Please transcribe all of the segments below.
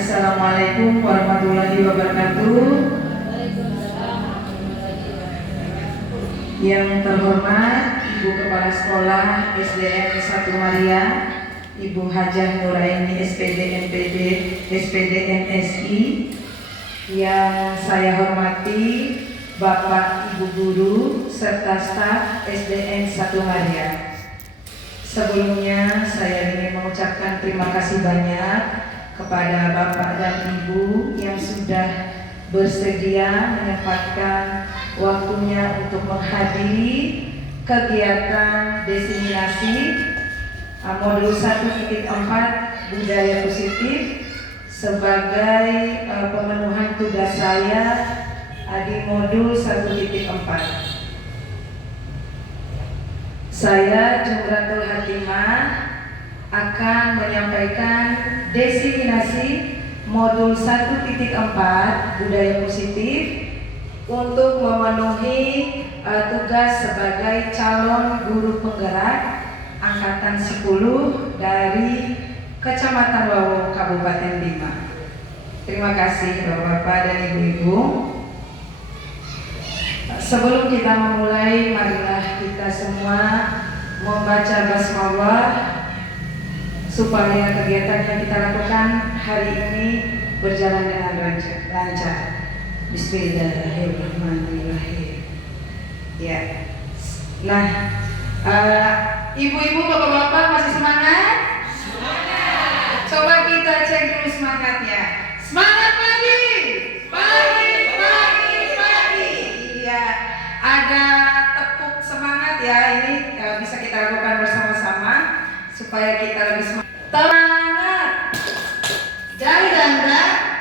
Assalamualaikum warahmatullahi wabarakatuh. Yang terhormat Ibu Kepala Sekolah SDN 1 Maria, Ibu Hajah Nuraini SPD MPD SPD MSI. Yang saya hormati Bapak Ibu Guru serta staf SDN 1 Maria. Sebelumnya saya ingin mengucapkan terima kasih banyak kepada Bapak dan Ibu yang sudah bersedia menyempatkan waktunya untuk menghadiri kegiatan diseminasi modul 1.4 budaya positif sebagai pemenuhan tugas saya di modul 1.4. Saya Jumratul Hatimah akan menyampaikan diseminasi modul 1.4 budaya positif untuk memenuhi tugas sebagai calon guru penggerak angkatan 10 dari Kecamatan Wawo, Kabupaten Bima. Terima kasih Bapak-bapak dan Ibu-ibu. Sebelum kita memulai, marilah kita semua membaca basmalah supaya kegiatan yang kita lakukan hari ini berjalan dengan lancar. Bismillahirrahmanirrahim. Ya. Nah, ibu-ibu, bapak-bapak masih semangat? Semangat. Coba kita cek dulu semangatnya. Semangat pagi. Pagi. Iya. Ada tepuk semangat ya. Ini bisa kita lakukan bersama-sama supaya kita lebih semangat. Semangat. Dan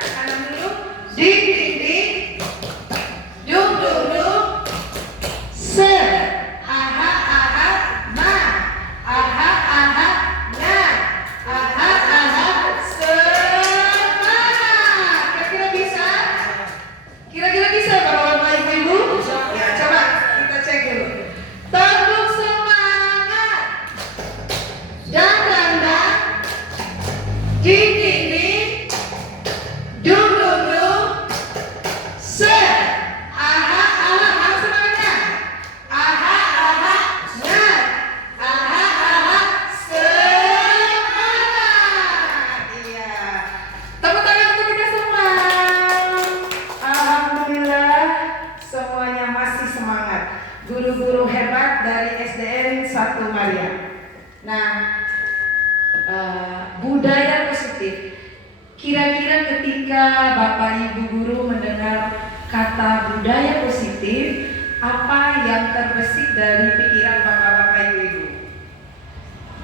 kanan dulu. Ding. Dung. Se. Aha, ma. Aha, na. Aha, semangat. Kira-kira bisa? Kira-kira bisa Bapak-bapak Ibu-ibu? Ya, coba kita cek dulu. Tepuk semangat. Dan ding. Dung. Se. Aha, semangatnya. Aha, na. Aha, semangat. Iya. Tepuk tangan untuk kita semua. Alhamdulillah semuanya masih semangat. Guru-guru hebat dari SDN 1 Maria. Nah, budaya positif. Kira-kira ketika Bapak Ibu guru mendengar kata budaya positif, apa yang terbesit dari pikiran Bapak-bapak Ibu-ibu?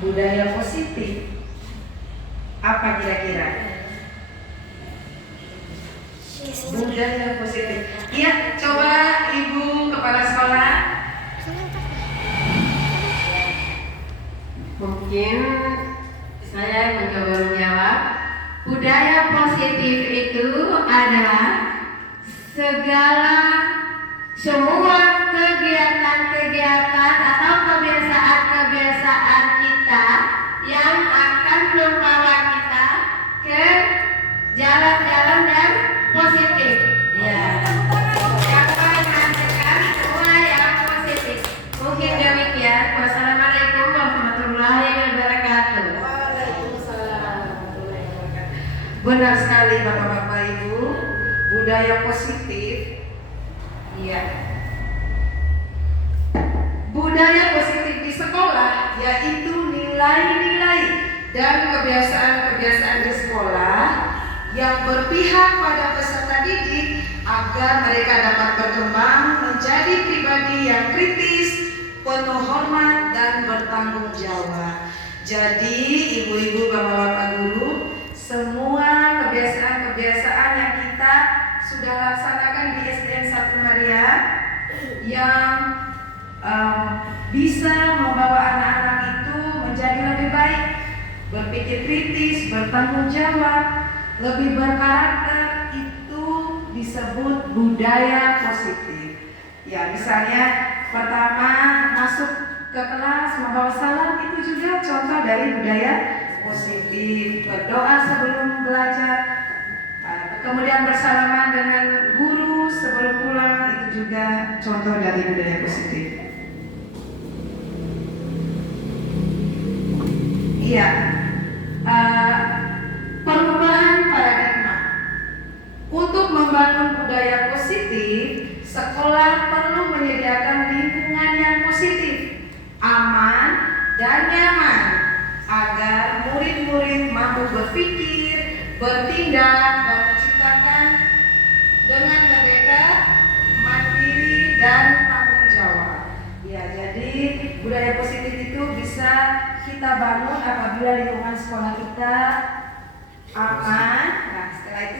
Budaya positif. Apa kira-kira? Budaya positif. Iya, coba Ibu Kepala Sekolah. Mungkin saya mencoba menjawab. Budaya positif itu adalah semua kegiatan atau kebiasaan kita yang akan membawa kita ke jalan-jalan yang positif. Ya. Siapa yang mengatakan semua yang positif? Mungkin demikian. Wassalamualaikum warahmatullahi wabarakatuh. Benar sekali Bapak-bapak Ibu, budaya positif. Iya. Budaya positif di sekolah yaitu nilai-nilai dan kebiasaan-kebiasaan di sekolah yang berpihak pada peserta didik agar mereka dapat berkembang menjadi pribadi yang kritis, penuh hormat dan bertanggung jawab. Jadi ibu-ibu, bapak-bapak guru, semua kebiasaan-kebiasaan yang kita sudah laksanakan di SDN 1 Maria yang bisa membawa anak-anak itu menjadi lebih baik, berpikir kritis, bertanggung jawab, lebih berkarakter, itu disebut budaya positif. Ya, misalnya pertama masuk ke kelas membawa salam, itu juga contoh dari budaya positif. Berdoa sebelum belajar, Kemudian bersalaman dengan guru sebelum pulang, itu juga contoh dari budaya positif. Iya, perubahan paradigma. Untuk membangun budaya positif, sekolah perlu menyediakan lingkungan yang positif, aman dan nyaman, agar murid-murid mampu berpikir, bertindak, dan menciptakan dengan merdeka, mandiri, dan tanggung jawab. Ya, jadi budaya positif itu bisa kita bangun apabila lingkungan sekolah kita aman. Nah,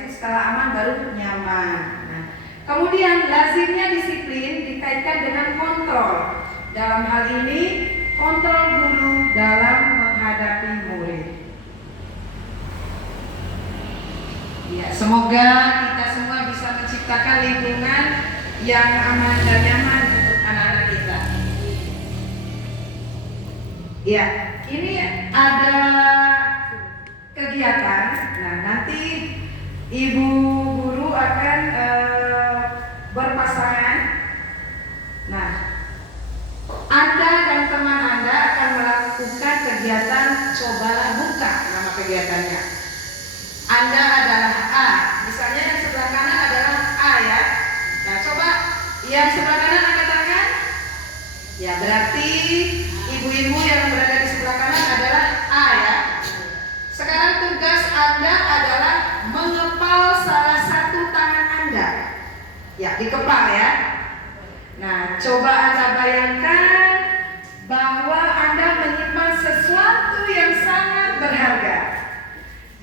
setelah aman baru nyaman. Nah, kemudian lazimnya disiplin dikaitkan dengan kontrol. Dalam hal ini, kontrol guru dalam menghadapi murid. Ya, semoga kita semua bisa menciptakan lingkungan yang aman dan nyaman untuk anak-anak kita. Ya, ini ada kegiatan. Nah, nanti ibu guru akan berpasangan. Nah, Anda dan teman Anda akan melakukan kegiatan cobalah buka, nama kegiatannya. Anda adalah A, misalnya yang sebelah kanan adalah A ya. Nah, coba yang sebelah kanan angkat tangan. Ya, berarti ibu-ibu yang berada di sebelah kanan adalah A ya. Sekarang tugas Anda adalah mengepal salah satu tangan Anda. Ya, dikepal ya. Nah, coba Anda bayangkan bahwa Anda menyimpan sesuatu yang sangat berharga.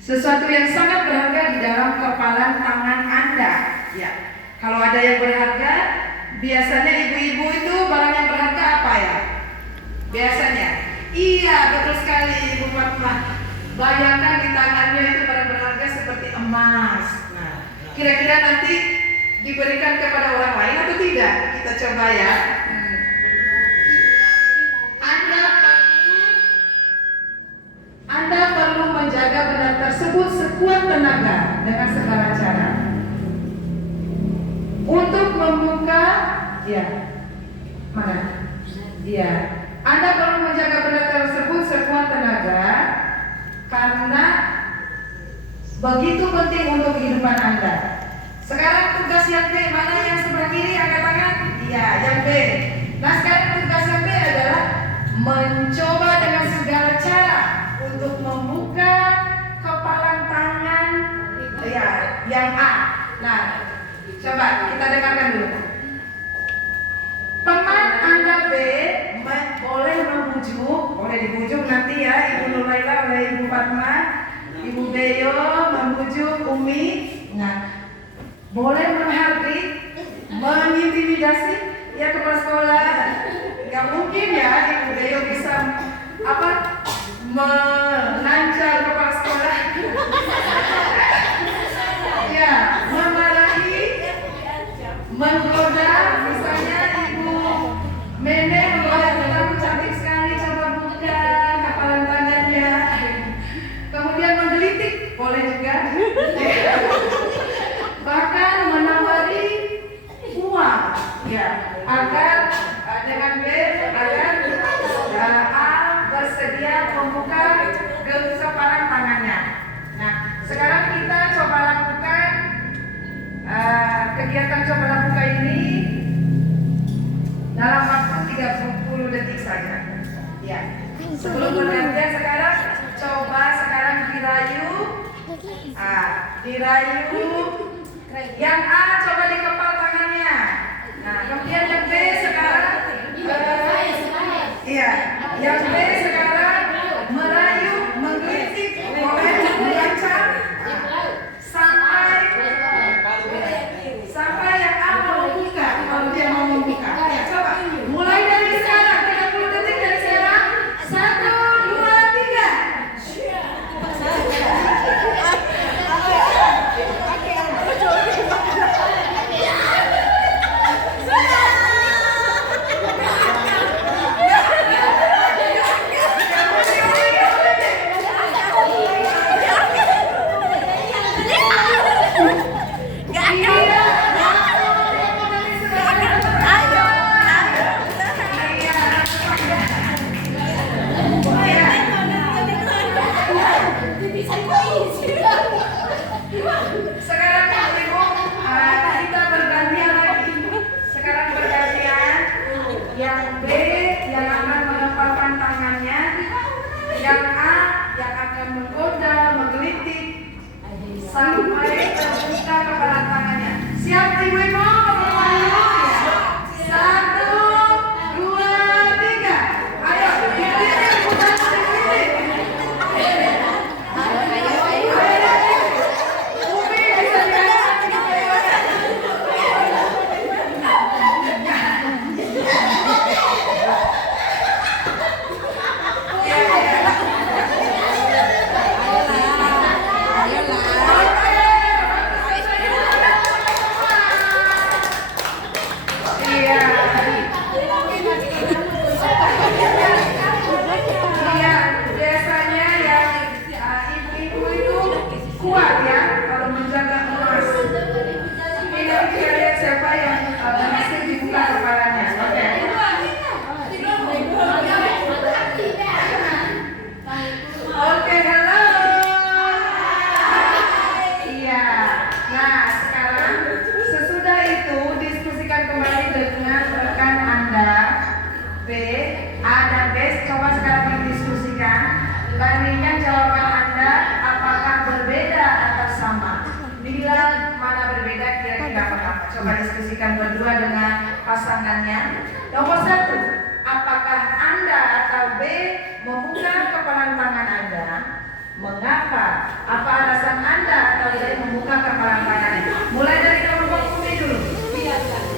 Sesuatu yang sangat berharga di dalam kepalan tangan Anda. Ya, kalau ada yang berharga, biasanya ibu-ibu itu barang yang berharga apa ya? Biasanya, iya betul sekali Ibu Fatma. Bayangkan di tangannya itu barang berharga seperti emas. Nah, kira-kira nanti diberikan kepada orang lain atau tidak? Kita coba ya. Anda perlu menjaga benda tersebut sekuat tenaga dengan segala cara. Untuk membuka, ya, mana? Ya, Anda perlu menjaga benda tersebut sekuat tenaga karena begitu penting untuk kehidupan Anda. Sekarang tugas yang B, mana yang sebelah kiri angkat tangan? Iya, yang B. Nah, sekarang tugas yang B adalah mencoba dengan segala cara untuk membuka kepalan tangan ya, yang A. Nah, coba kita dengarkan dulu. Teman Anda B boleh membujuk, boleh dibujuk nanti ya, Ibu Nuraila oleh Ibu Fatma, Ibu Beyo membujuk Umi. Nah, boleh menghardik, mengintimidasi ya kepala sekolah. Gak mungkin ya Ibu Beyo bisa menancar kepala sekolah. Ya, memarahi, menggoda, misalnya Ibu Mene menggoda kamu cantik sekali, coba buka kepalan tangannya. Kemudian menggelitik, boleh juga. Bahkan menawari uang, ya, agar dengan B agar A bersedia membuka kepalan tangannya. Nah, sekarang kita coba lakukan kegiatan coba lakukan ini dalam waktu 30 detik saja. Ya. Sebelum bergantian sekarang coba sekarang dirayu. Dirayu. Yang A coba dikepal tangannya. Nah, kemudian yang B sekarang iya, yang B sekarang merayu, menggelitik, boleh menggancang sampai yang A mau membuka, kalau dia mau membuka. Ya, coba mulai dari sekarang 30 detik dari sekarang. 1, 2, 3. Coba diskusikan berdua dengan pasangannya. Nomor 1, apakah Anda atau B membuka kepalan tangan Anda? Mengapa? Apa alasan Anda atau B membuka kepalan tangan? Mulai dari nomor 10 dulu.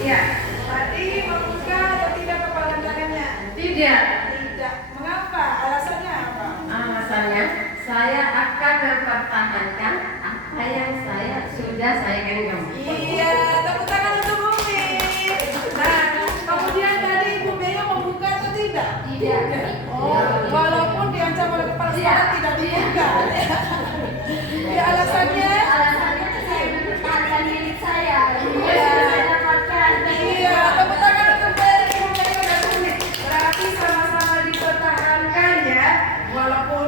Iya. Tadi membuka atau tidak kepalan tangannya? Tidak. Tidak. Mengapa? Alasannya apa? Alasannya, saya akan mempertahankan apa yang sudah saya genggam. Iya, tepuk tangan untuk Bumi. Nah, kemudian tadi Ibu Beo membuka atau tidak? Tidak. Oh, walaupun diancam oleh kepala sekolah tidak dibuka. Ya, alasannya? Alasannya saya mempertahankan milik saya. Iya. Saya dapatkan. Iya, tepuk tangan untuk Beo. Ibu Beo dan Bumi. Berarti sama-sama dipertahankan ya. Walaupun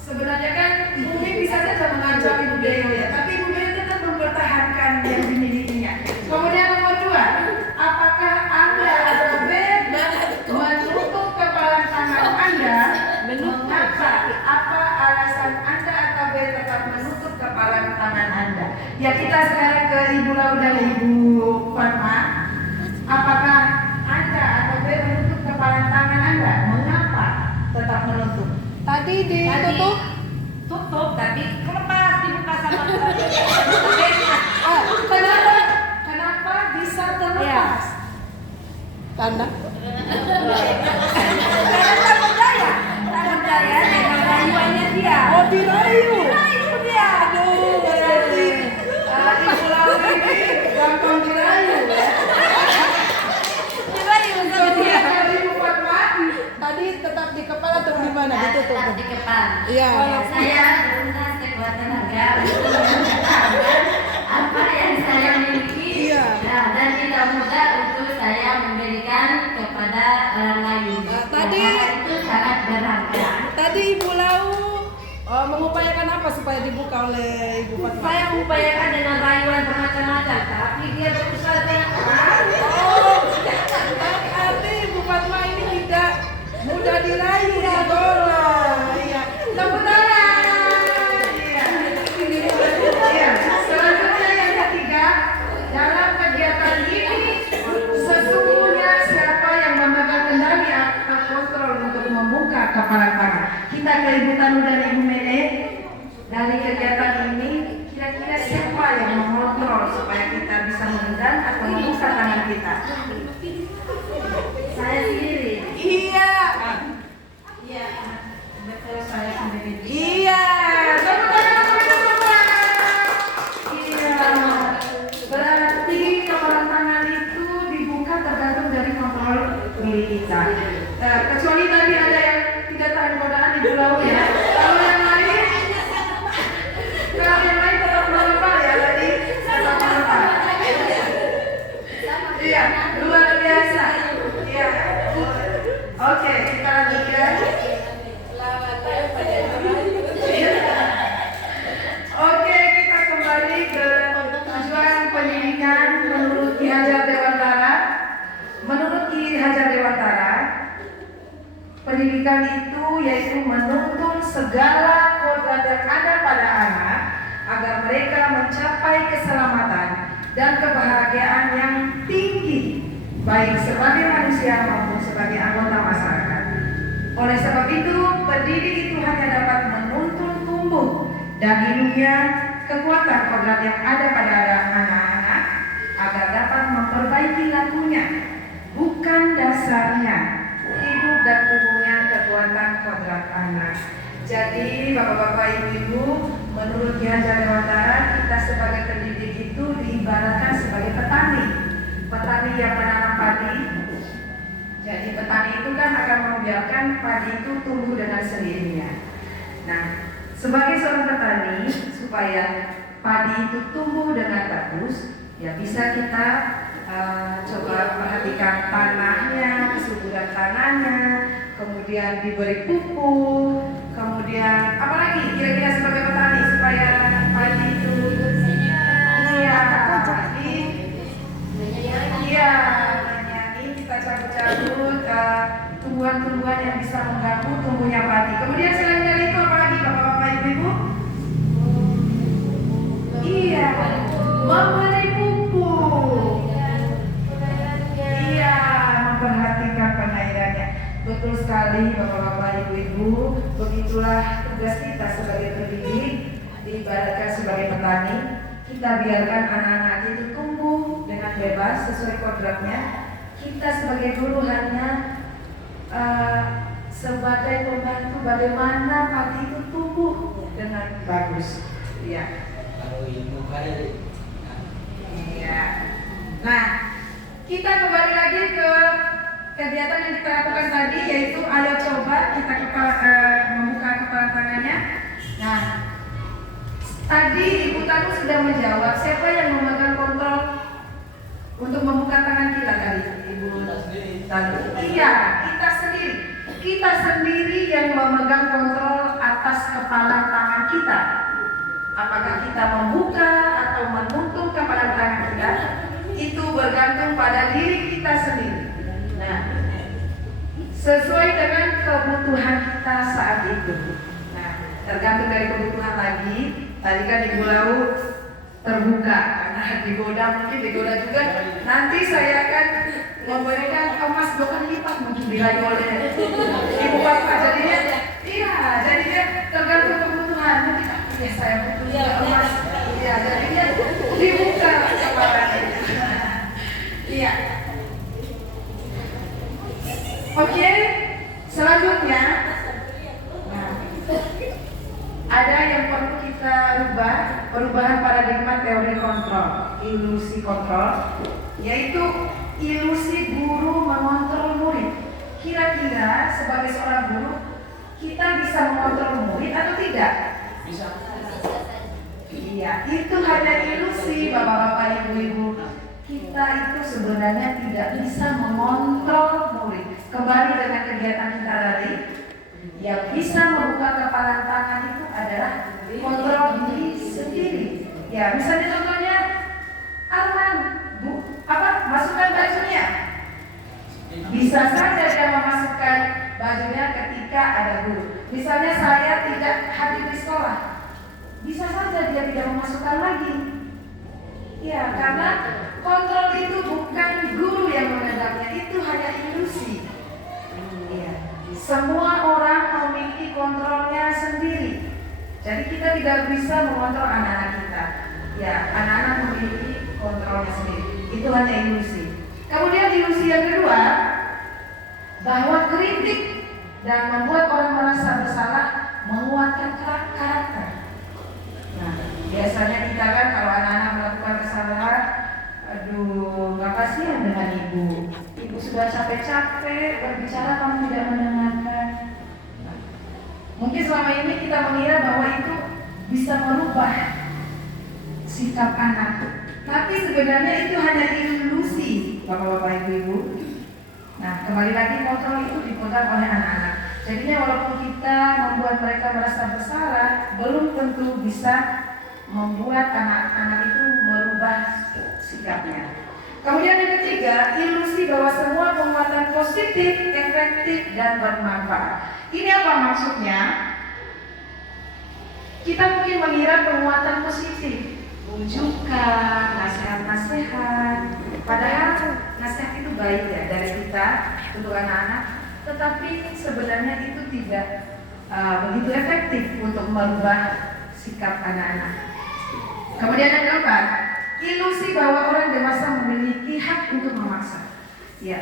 sebenarnya kan Bumi bisa saja mengancam Ibu Beo ya, tapi Ibu Beo tetap mempertahankan yang dimilikinya. Kemudian nomor 2, apakah Anda atau B menutup kepalan tangan Anda? Mengapa? Apa alasan Anda atau B tetap menutup kepalan tangan Anda? Ya, kita sekarang ke Ibu Lau dan Ibu Fatma. Apakah Anda atau B menutup kepalan tangan Anda? Mengapa tetap menutup? Tadi ditutup. Tutup, tapi Lepas dibuka sama Kenapa bisa Iya. terlepas? Karena percaya dengan rayuannya dia. oh dirayu. Dia, aduh, berarti Ibu Lau ini gampang dirayu ya. Kemudian dari Ibu Fatma, Tadi tetap di kepala atau di mana? Ditutup. Tetap di kepala. Iya. Saya berusaha sekuat tenaga untuk mempertahankan apa yang saya miliki. Iya. Nah, dan tidak mudah untuk saya memberikan kepada orang lain. Nah, tadi- Karena itu sangat berharga. Tadi Ibu Lau mengupayakan apa supaya dibuka oleh Ibu Fatma? Saya mengupayakan dengan rayuan bermacam-macam, tapi dia berusaha dengan keras. Oh, berarti Ibu Fatma ini tidak mudah dirayu ya, Bola. Iya. tepuk tangan. Iya. Iya. Selanjutnya yang ketiga, dalam kegiatan ini sesungguhnya siapa yang memegang kendali atau kontrol untuk membuka kepala tangan? Kita ke Ibu Tanu dan Ibu Mene. Dari kegiatan ini, kira-kira siapa yang mengontrol supaya kita bisa menendang atau membuka tangan kita? Saya sendiri. Iya. Iya, betul saya sendiri. Iya. Tepuk tangan untuk kita semua. Iya. Berarti kepala tangan itu dibuka tergantung dari kontrol milik kita. Kecuali tadi ada yang tidak tahan godaan di pulau ya. Kalau yang lain tetap melempar ya tadi tetap melempar. Iya, luar biasa. Iya. Oke, kita lanjutkan. Oke, kita kembali ke tujuan pendidikan menurut Ki Hajar Dewantara. Menurut Ki Hajar Dewantara, pendidikan itu yaitu menuntun segala kodrat yang ada pada anak agar mereka mencapai keselamatan dan kebahagiaan yang tinggi, baik sebagai manusia maupun sebagai anggota masyarakat. Oleh sebab itu, pendidik itu hanya dapat menuntun tumbuh dan hidupnya kekuatan kodrat yang ada pada anak-anak agar dapat memperbaiki lakunya, bukan dasarnya, hidup dan tumbuhnya kekuatan kodrat anak. Jadi bapak-bapak, ibu-ibu, menurut Ki Hajar Dewantara, kita sebagai pendidik itu diibaratkan sebagai petani. Petani yang menanam padi. Jadi petani itu kan akan membiarkan padi itu tumbuh dengan sendirinya. Nah, sebagai seorang petani, supaya padi itu tumbuh dengan bagus, ya bisa kita coba perhatikan tanahnya, kesuburan tanahnya, kemudian diberi pupuk, kemudian apalagi kira-kira sebagai petani supaya padi itu menyanyi, kita cabut-cabut tumbuhan-tumbuhan yang bisa mengganggu tumbuhnya padi. Kemudian selain dari itu apalagi bapak-bapak, ibu-ibu? Iya, memberi pupuk. kembali Bapak-bapak, Ibu-ibu, begitulah tugas kita sebagai pendidik, diibaratkan sebagai petani. Kita biarkan anak-anak itu tumbuh dengan bebas sesuai kodratnya. Kita sebagai guru hanya sebagai pembantu bagaimana padi itu tumbuh dengan bagus. Iya. Kalau ilmu kali. Iya. Nah, kita kembali lagi ke kegiatan yang kita lakukan tadi, yaitu ayo coba kita membuka kepala tangannya. Nah, tadi Ibu Tanu sudah menjawab siapa yang memegang kontrol untuk membuka tangan kita tadi, Ibu Tanu. Iya, kita sendiri. Kita sendiri yang memegang kontrol atas kepala tangan kita. Apakah kita membuka atau menutup kepala tangan kita, itu bergantung pada diri kita sendiri. Nah, sesuai dengan kebutuhan kita saat itu. Nah, tergantung dari kebutuhan lagi. Tadi kan Ibu Lau terbuka karena digoda, mungkin digoda juga. Nanti saya akan memberikan emas 2 kali lipat mungkin dirayu oleh Ibu Bapak. Jadinya, iya, jadinya tergantung kebutuhan. Mungkin ya saya butuh emas. Iya, jadinya dibuka kepalanya. Iya. Oke, selanjutnya ada yang perlu kita rubah, perubahan paradigma teori kontrol, ilusi kontrol, yaitu ilusi guru mengontrol murid. Kira-kira sebagai seorang guru, kita bisa mengontrol murid atau tidak? Bisa. Iya, itu hanya ilusi, Bapak-bapak, Ibu-ibu. Kita itu sebenarnya tidak bisa mengontrol murid. Kembali dengan kegiatan kita tadi, yang bisa membuka kepala tangan itu adalah kontrol diri sendiri. Ya, misalnya contohnya Arman, masukkan bajunya. Bisa saja dia memasukkan bajunya ketika ada guru. Misalnya saya tidak hadir di sekolah, bisa saja dia tidak memasukkan lagi. Ya, karena kontrol itu bukan guru yang menegaknya, itu hanya ilusi. Ya. Semua orang memiliki kontrolnya sendiri. Jadi kita tidak bisa mengontrol anak-anak kita. Ya, anak-anak memiliki kontrolnya sendiri. Itu hanya ilusi. Kemudian ilusi yang kedua, bahwa kritik dan membuat orang merasa bersalah menguatkan karakter. Nah, biasanya kita kan kalau anak-anak melakukan kesalahan, aduh, nggak kasihan dengan ibu. Ibu sudah capek-capek berbicara, kamu tidak mendengarkan. Nah, mungkin selama ini kita mengira bahwa itu bisa merubah sikap anak. Tapi sebenarnya itu hanya ilusi, Bapak-bapak, Ibu-ibu. Nah, kembali lagi kontrol itu dipegang oleh anak-anak. Jadinya walaupun kita membuat mereka merasa bersalah, belum tentu bisa membuat anak-anak itu merubah sikapnya. Kemudian yang ketiga, ilusi bahwa semua penguatan positif, efektif, dan bermanfaat. Ini apa maksudnya? Kita mungkin mengira penguatan positif, bujukan, nasihat-nasihat. Padahal nasihat itu baik ya dari kita untuk anak-anak, tetapi sebenarnya itu tidak begitu efektif untuk merubah sikap anak-anak. Kemudian yang keempat, ilusi bahwa orang dewasa memiliki hak untuk memaksa. Ya,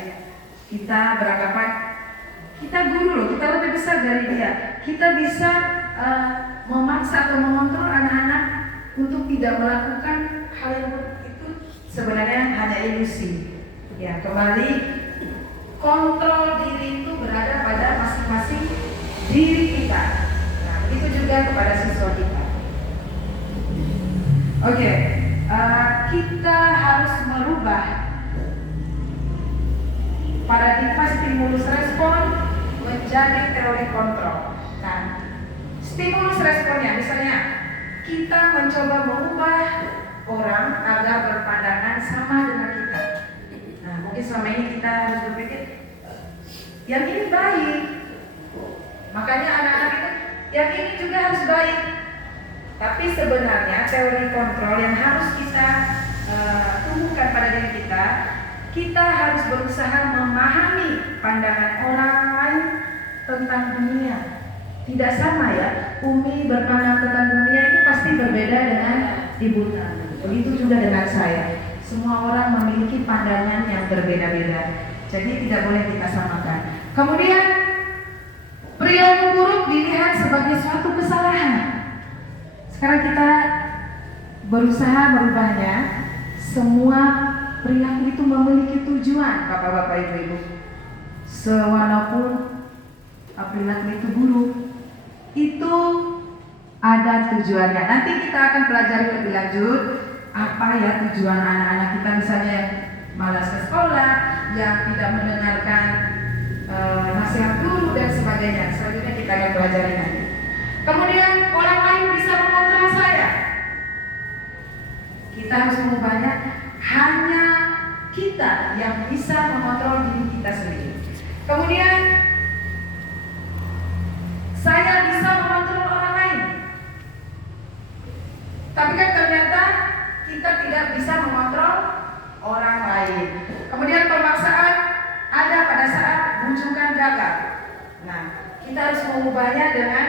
kita beranggapan kita guru loh, kita lebih besar dari dia. Kita bisa memaksa atau mengontrol anak-anak untuk tidak melakukan hal yang itu sebenarnya hanya ilusi. Ya, kembali kontrol diri itu berada pada masing-masing diri kita. Nah, begitu juga kepada siswa kita. Oke, kita harus merubah paradigma stimulus respon menjadi teori kontrol. Nah, stimulus responnya misalnya kita mencoba mengubah orang agar berpandangan sama dengan kita. Nah, mungkin selama ini kita harus berpikir yang ini baik, makanya anak-anak itu yang ini juga harus baik. Tapi sebenarnya teori kontrol yang harus kita tumbuhkan pada diri kita harus berusaha memahami pandangan orang lain tentang dunia. Tidak sama ya, Umi berpandang tentang dunia itu pasti berbeda dengan Ibu Tani. Begitu juga dengan saya. Semua orang memiliki pandangan yang berbeda-beda. Jadi tidak boleh kita samakan. Kemudian perilaku buruk dilihat sebagai suatu kesalahan. Sekarang kita berusaha merubahnya. Semua perilaku itu memiliki tujuan, Bapak-bapak, Ibu-ibu. Walaupun perilaku itu buruk, itu ada tujuannya. Nanti kita akan pelajari lebih lanjut apa ya tujuan anak-anak kita, misalnya yang malas ke sekolah, yang tidak mendengarkan nasihat guru dan sebagainya. Selanjutnya kita akan pelajari nanti. Kemudian orang lain bisa mengontrol saya. Kita harus mengubahnya. Hanya kita yang bisa mengontrol diri kita sendiri. Kemudian saya bisa mengontrol orang lain. Tapi kan ternyata kita tidak bisa mengontrol orang lain. Kemudian pemaksaan ada pada saat rujukan gagal. Nah, kita harus mengubahnya dengan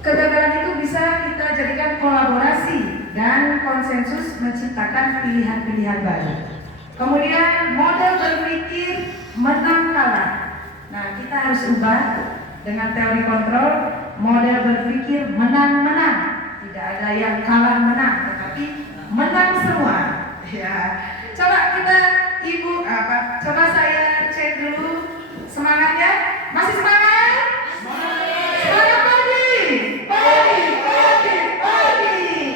kegagalan itu bisa kita jadikan kolaborasi dan konsensus menciptakan pilihan-pilihan baru. Kemudian model berpikir menang kalah. Nah, kita harus ubah dengan teori kontrol, model berpikir menang-menang. Tidak ada yang kalah menang, tetapi menang semua. Ya, coba kita coba saya cek dulu semangatnya. Masih semangat? Semangat pagi.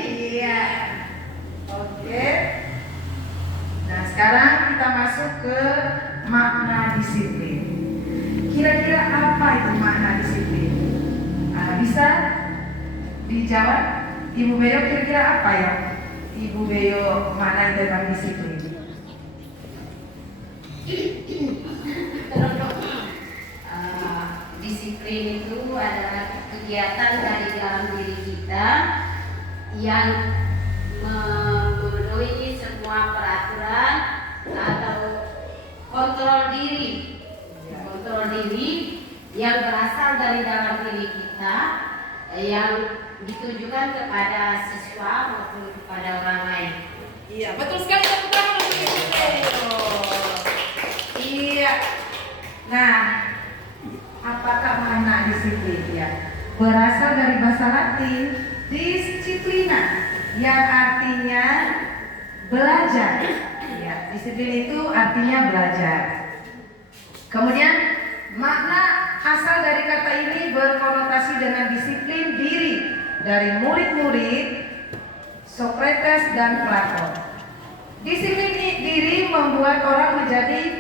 Iya. Oke. Nah, sekarang kita masuk ke makna disiplin. Kira-kira apa itu makna disiplin? Bisa dijawab? Ibu Beyo, kira-kira apa ya Ibu Beyo makna tentang disiplin? Disiplin itu adalah kegiatan dari dalam diri kita yang memenuhi semua peraturan atau kontrol diri yang berasal dari dalam diri kita, yang ditujukan kepada siswa maupun kepada orang lain. Iya, betul sekali, tepuk tangan untuk Ibu Beyo. Iya. Nah, apakah makna disiplin ya? Berasal dari bahasa Latin disciplina, yang artinya belajar. Ya, disiplin itu artinya belajar. Kemudian makna asal dari kata ini berkonotasi dengan disiplin diri dari murid-murid Socrates dan Plato. Disiplin diri membuat orang menggali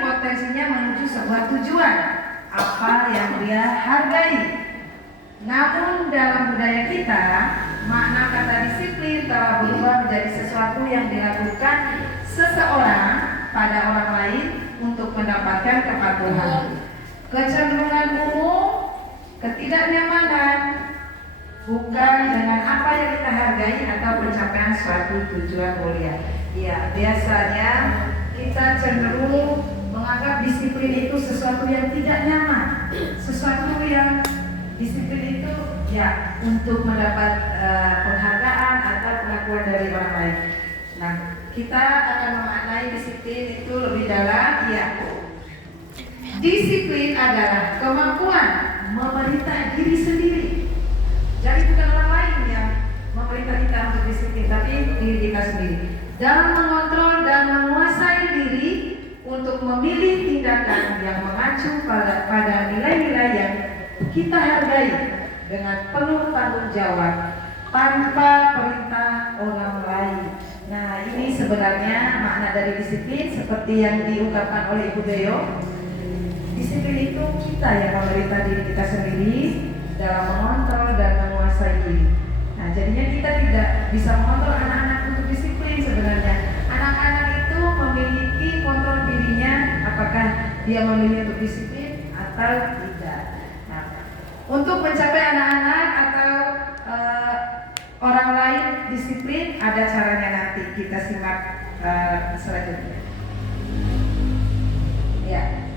potensinya menuju sebuah tujuan apa yang dia hargai. Namun dalam budaya kita, makna kata disiplin telah berubah menjadi sesuatu yang dilakukan seseorang pada orang lain untuk mendapatkan kepatuhan. Kecenderungan umum, ketidaknyamanan, bukan dengan apa yang kita hargai atau pencapaian suatu tujuan mulia. Ya, biasanya kita cenderung menganggap disiplin itu sesuatu yang tidak nyaman, sesuatu yang disiplin itu ya untuk mendapat penghargaan atau pengakuan dari orang lain. Nah, kita akan memaknai disiplin itu lebih dalam. Ya, disiplin adalah kemampuan memerintah diri sendiri. Jadi bukan orang lain yang memerintah kita untuk disiplin, tapi diri kita sendiri. Dalam mengontrol dan menguasai diri untuk memilih tindakan yang mengacu pada nilai-nilai yang kita hargai dengan penuh tanggung jawab tanpa perintah orang lain. Nah, ini sebenarnya makna dari disiplin seperti yang diungkapkan oleh Ibu Beyo. Disiplin itu kita yang memerintah diri kita sendiri dalam mengontrol dan menguasai diri. Nah, jadinya kita tidak bisa mengontrol anak-anak untuk disiplin sebenarnya. Anak-anak itu memiliki kontrol dirinya, apakah dia memilih untuk disiplin atau tidak. Nah, untuk mencapai anak-anak atau orang lain disiplin, ada caranya nanti kita simak selanjutnya. Ya.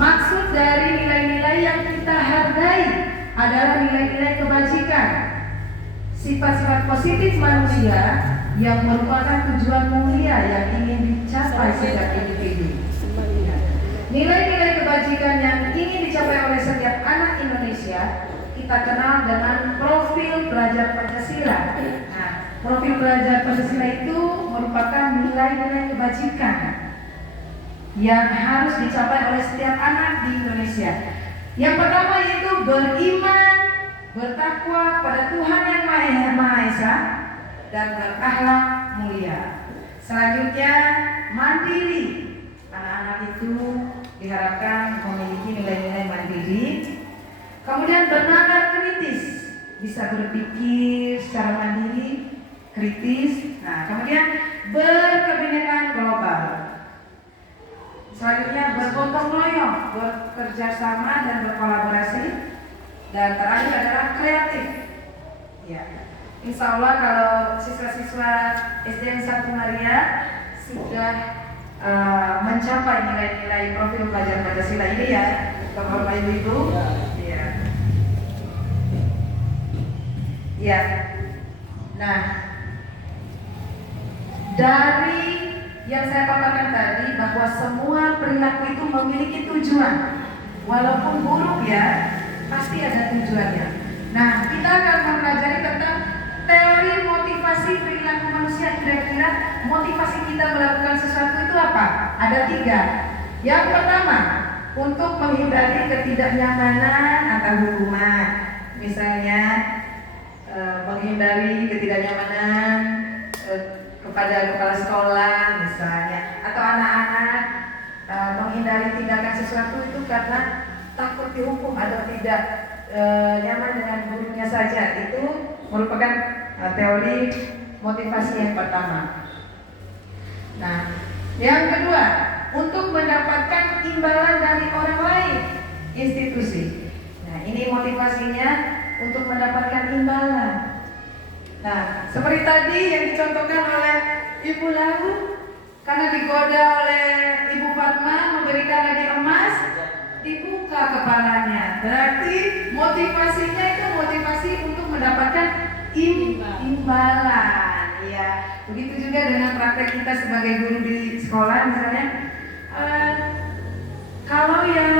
Maksud dari nilai-nilai yang kita hargai adalah nilai-nilai kebajikan, sifat-sifat positif manusia yang merupakan tujuan mulia yang ingin dicapai setiap individu. Nilai-nilai kebajikan yang ingin dicapai oleh setiap anak Indonesia kita kenal dengan profil pelajar Pancasila. Nah, profil pelajar Pancasila itu merupakan nilai-nilai kebajikan yang harus dicapai oleh setiap anak di Indonesia. Yang pertama yaitu beriman, bertakwa pada Tuhan yang Maha Esa dan berakhlak mulia. Selanjutnya mandiri. Anak-anak itu diharapkan memiliki nilai-nilai mandiri. Kemudian bernalar kritis, bisa berpikir secara mandiri, kritis. Nah, kemudian berkebinekaan global. Selanjutnya bergotong royong, bekerja sama dan berkolaborasi. Dan terakhir adalah kreatif. Ya, insya Allah kalau siswa-siswa SDN 1 Maria sudah mencapai nilai-nilai profil pelajar Pancasila ini ya, Bapak Ibu. Ya. Ya. Nah, dari yang saya paparkan tadi bahwa semua perilaku itu memiliki tujuan, walaupun buruk ya, pasti ada tujuannya. Nah, kita akan mempelajari tentang teori motivasi perilaku manusia. Kira-kira motivasi kita melakukan sesuatu itu apa? Ada 3. Yang pertama, untuk menghindari ketidaknyamanan atau hukuman. Misalnya menghindari ketidaknyamanan kepada kepala sekolah misalnya, atau anak-anak menghindari tindakan sesuatu itu karena takut dihukum atau tidak nyaman dengan gurunya saja. Itu merupakan teori motivasi yang pertama. Nah, yang kedua, untuk mendapatkan imbalan dari orang lain, institusi. Nah, ini motivasinya untuk mendapatkan imbalan. Nah, seperti tadi yang dicontohkan oleh Ibu Lahu, karena digoda oleh Ibu Fatma memberikan lagi emas, dibuka kepalanya. Berarti motivasinya itu motivasi untuk mendapatkan imbalan. Ya, begitu juga dengan praktek kita sebagai guru di sekolah misalnya. Kalau yang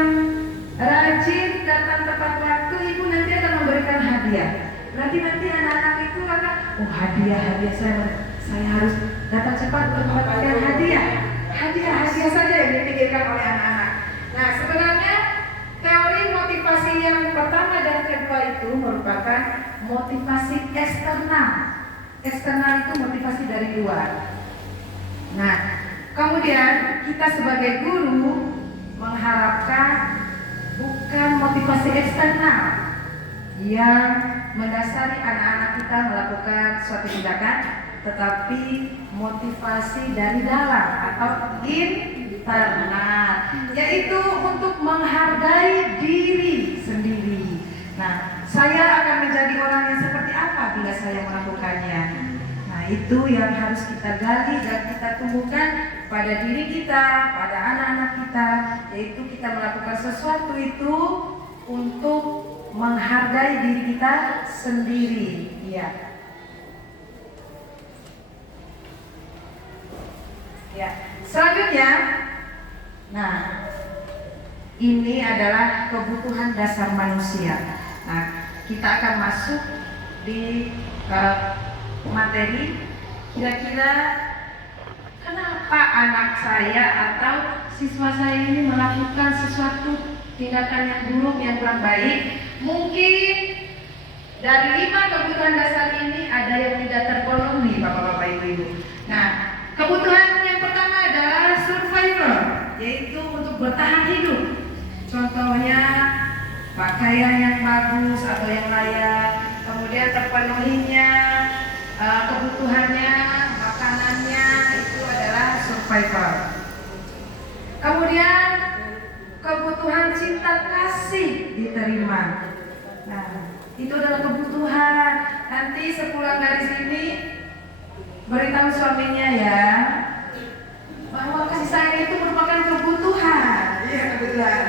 rajin datang tepat waktu, ibu nanti akan memberikan hadiah. Berarti nanti anak-anak itu akan, oh hadiah saya harus datang cepat untuk mendapatkan hadiah. Hadiah saja yang dipikirkan oleh anak-anak. Nah, sebenarnya teori motivasi yang pertama dan kedua itu merupakan motivasi eksternal. Eksternal itu motivasi dari luar. Nah, kemudian kita sebagai guru mengharapkan bukan motivasi eksternal yang mendasari anak-anak kita melakukan suatu tindakan, tetapi motivasi dari dalam atau internal, yaitu untuk menghargai diri sendiri. Nah, saya akan menjadi orang yang seperti apa bila saya melakukannya. Nah, itu yang harus kita gali dan kita tumbuhkan pada diri kita, pada anak-anak kita, yaitu kita melakukan sesuatu itu untuk menghargai diri kita sendiri. Ya. Ya. Selanjutnya, nah, ini adalah kebutuhan dasar manusia. Nah, kita akan masuk di materi. Kira-kira kenapa anak saya atau siswa saya ini melakukan sesuatu tindakan yang buruk, yang kurang baik? Mungkin dari 5 kebutuhan dasar ini ada yang tidak terpenuhi, Bapak-bapak, Ibu-ibu. Nah, kebutuhan yang pertama adalah survival, yaitu untuk bertahan hidup. Contohnya pakaian yang bagus atau yang layak, kemudian terpenuhinya kebutuhannya, makanannya, itu adalah survival. Kemudian kebutuhan cinta kasih diterima. Nah, itu adalah kebutuhan. Nanti sepulang dari sini beritahu suaminya ya bahwa kasih sayang itu merupakan kebutuhan. Iya, kebutuhan.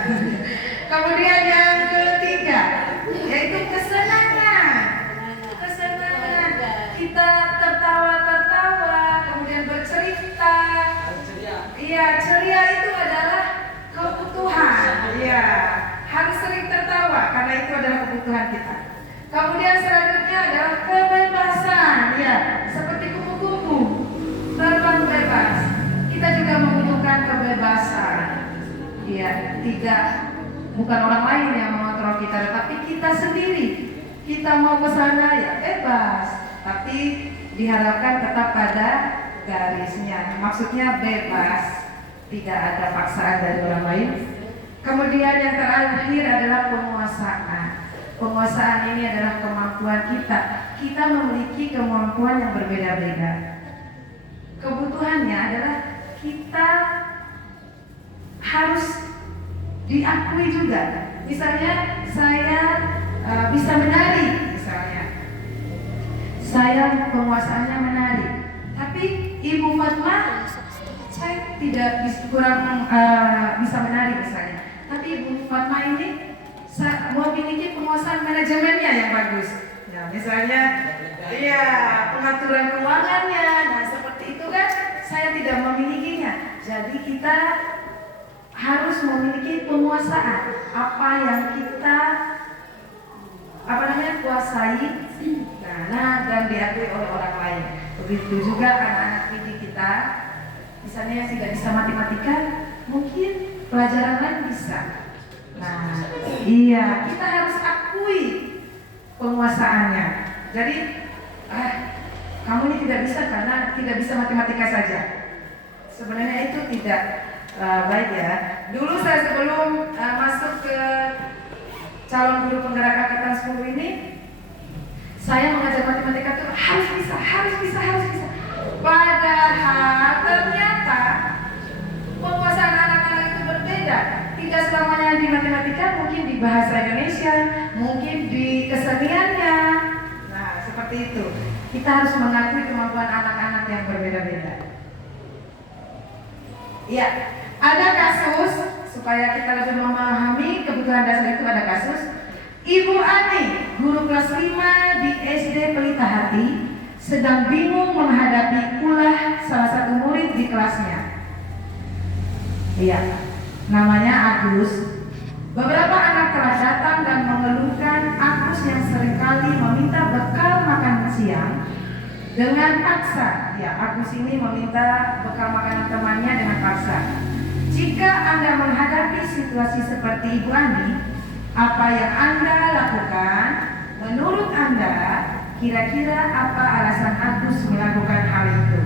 kebutuhan kita. Kemudian selanjutnya adalah kebebasan, ya, seperti kupu-kupu terbang bebas. Kita juga membutuhkan kebebasan, ya, tidak bukan orang lain yang mengontrol kita, tetapi kita sendiri. Kita mau ke sana ya bebas, tapi diharapkan tetap pada garisnya. Maksudnya bebas, tidak ada paksaan dari orang lain. Kemudian yang terakhir adalah penguasaan. Penguasaan ini adalah kemampuan kita. Kita memiliki kemampuan yang berbeda-beda. Kebutuhannya adalah kita harus diakui juga. Misalnya saya bisa menari, misalnya saya penguasaannya menari, tapi Ibu Fatma saya tidak kurang bisa menari misalnya, tapi Ibu Fatma ini memiliki penguasaan manajemennya yang bagus. Nah, misalnya, iya, pengaturan keuangannya. Nah, seperti itu kan saya tidak memilikinya. Jadi kita harus memiliki penguasaan apa yang kita kuasai, dan diakui oleh orang lain. Begitu juga anak-anak didik kita, misalnya yang tidak bisa matematika, mungkin pelajaran lain bisa. Nah, iya, kita harus akui penguasaannya. Jadi, kamu ini tidak bisa karena tidak bisa matematika saja. Sebenarnya itu tidak baik ya. Dulu saya sebelum masuk ke calon guru penggerak angkatan 10 ini, saya mengajar matematika itu harus bisa. Padahal ternyata penguasaan anak-anak itu berbeda. Tidak selamanya di matematika, mungkin di bahasa Indonesia, mungkin di keseniannya. Nah, seperti itu. Kita harus mengakui kemampuan anak-anak yang berbeda-beda. Ya, ada kasus supaya kita lebih memahami kebutuhan dasar itu. Ada kasus Ibu Ani, guru kelas 5 di SD Pelita Hati, sedang bingung menghadapi ulah salah satu murid di kelasnya. Iya, namanya Agus. Beberapa anak telah datang dan mengeluhkan Agus yang seringkali meminta bekal makan siang dengan paksa. Ya, Agus ini meminta bekal makanan temannya dengan paksa. Jika Anda menghadapi situasi seperti Ibu Ani, apa yang Anda lakukan? Menurut Anda, kira-kira apa alasan Agus melakukan hal itu?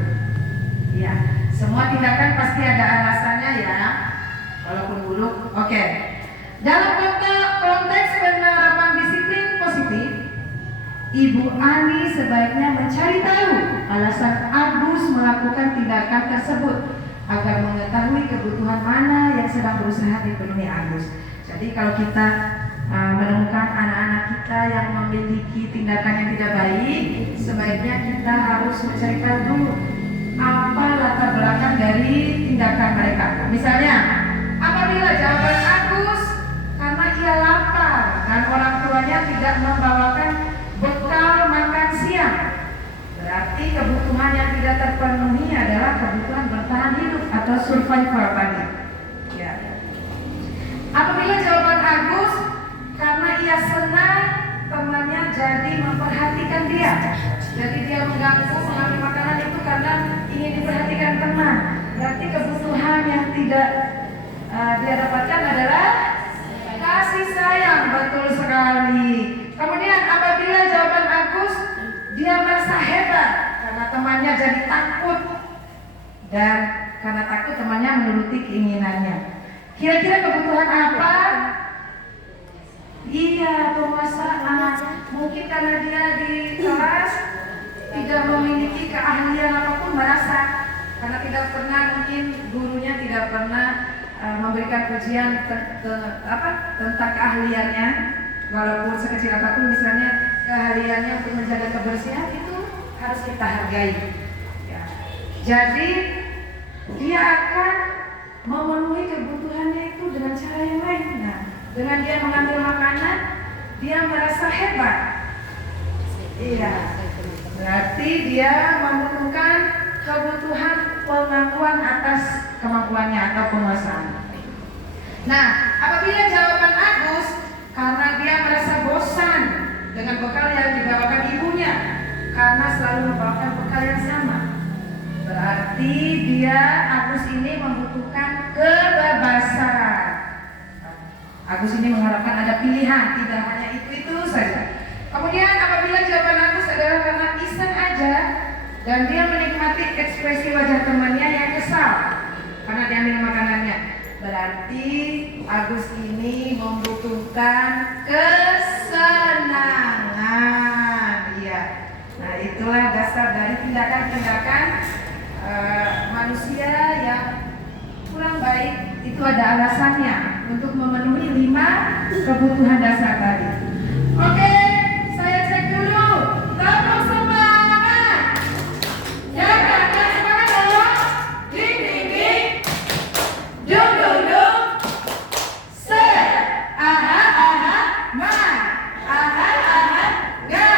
Ya, semua tindakan pasti ada alasannya ya, walaupun buruk. Oke. Dalam konteks penerapan disiplin positif, Ibu Ani sebaiknya mencari tahu alasan Agus melakukan tindakan tersebut agar mengetahui kebutuhan mana yang sedang berusaha dipenuhi Agus. Jadi kalau kita menemukan anak-anak kita yang memiliki tindakan yang tidak baik, sebaiknya kita harus mencari tahu dulu apa latar belakang dari tindakan mereka. Misalnya, apabila jawaban Agus karena ia lapar dan orang tuanya tidak membawakan bekal makan siang, berarti kebutuhan yang tidak terpenuhi adalah kebutuhan bertahan hidup atau survival tadi. Ya. Apabila jawaban Agus karena ia senang temannya jadi memperhatikan dia, jadi dia mengganggu mengambil makanan itu karena ingin diperhatikan teman, berarti kebutuhan yang tidak dia dapatkan adalah kasih sayang. Betul sekali. Kemudian apabila jawaban Agus dia merasa hebat karena temannya jadi takut, dan karena takut temannya menuruti keinginannya. Kira-kira kebutuhan apa? Iya, penguasaan. Mungkin karena dia di kelas tidak memiliki keahlian apapun, merasa karena tidak pernah, mungkin gurunya tidak pernah memberikan ujian tentang keahliannya, walaupun sekecil apapun, misalnya keahliannya untuk menjaga kebersihan, itu harus kita hargai. Ya. Jadi dia akan memenuhi kebutuhannya itu dengan cara yang lain. Nah, dengan dia mengambil makanan, dia merasa hebat. Iya, berarti dia memenuhkan kebutuhan pengakuan atas kemampuannya atau penguasaan. Nah, apabila jawaban Agus karena dia merasa bosan Berarti dia Agus ini membutuhkan kebebasan. Agus ini mengharapkan ada pilihan, tidak hanya itu saja. Kemudian apabila jawaban Agus adalah karena iseng aja dan dia menikmati ekspresi wajah temannya yang kesal karena diambil makanannya, berarti Agus ini membutuhkan kesenangan. Iya. Nah, itulah dasar dari tindakan-tindakan manusia yang kurang baik. Itu ada alasannya untuk memenuhi 5 kebutuhan dasar tadi. Oke, saya cek dulu. Tepuk semangat. Ya, kakak semangat dong. Ding ding ding. Dung dung dung. Se. Aha aha. Ma. Aha aha. Ga.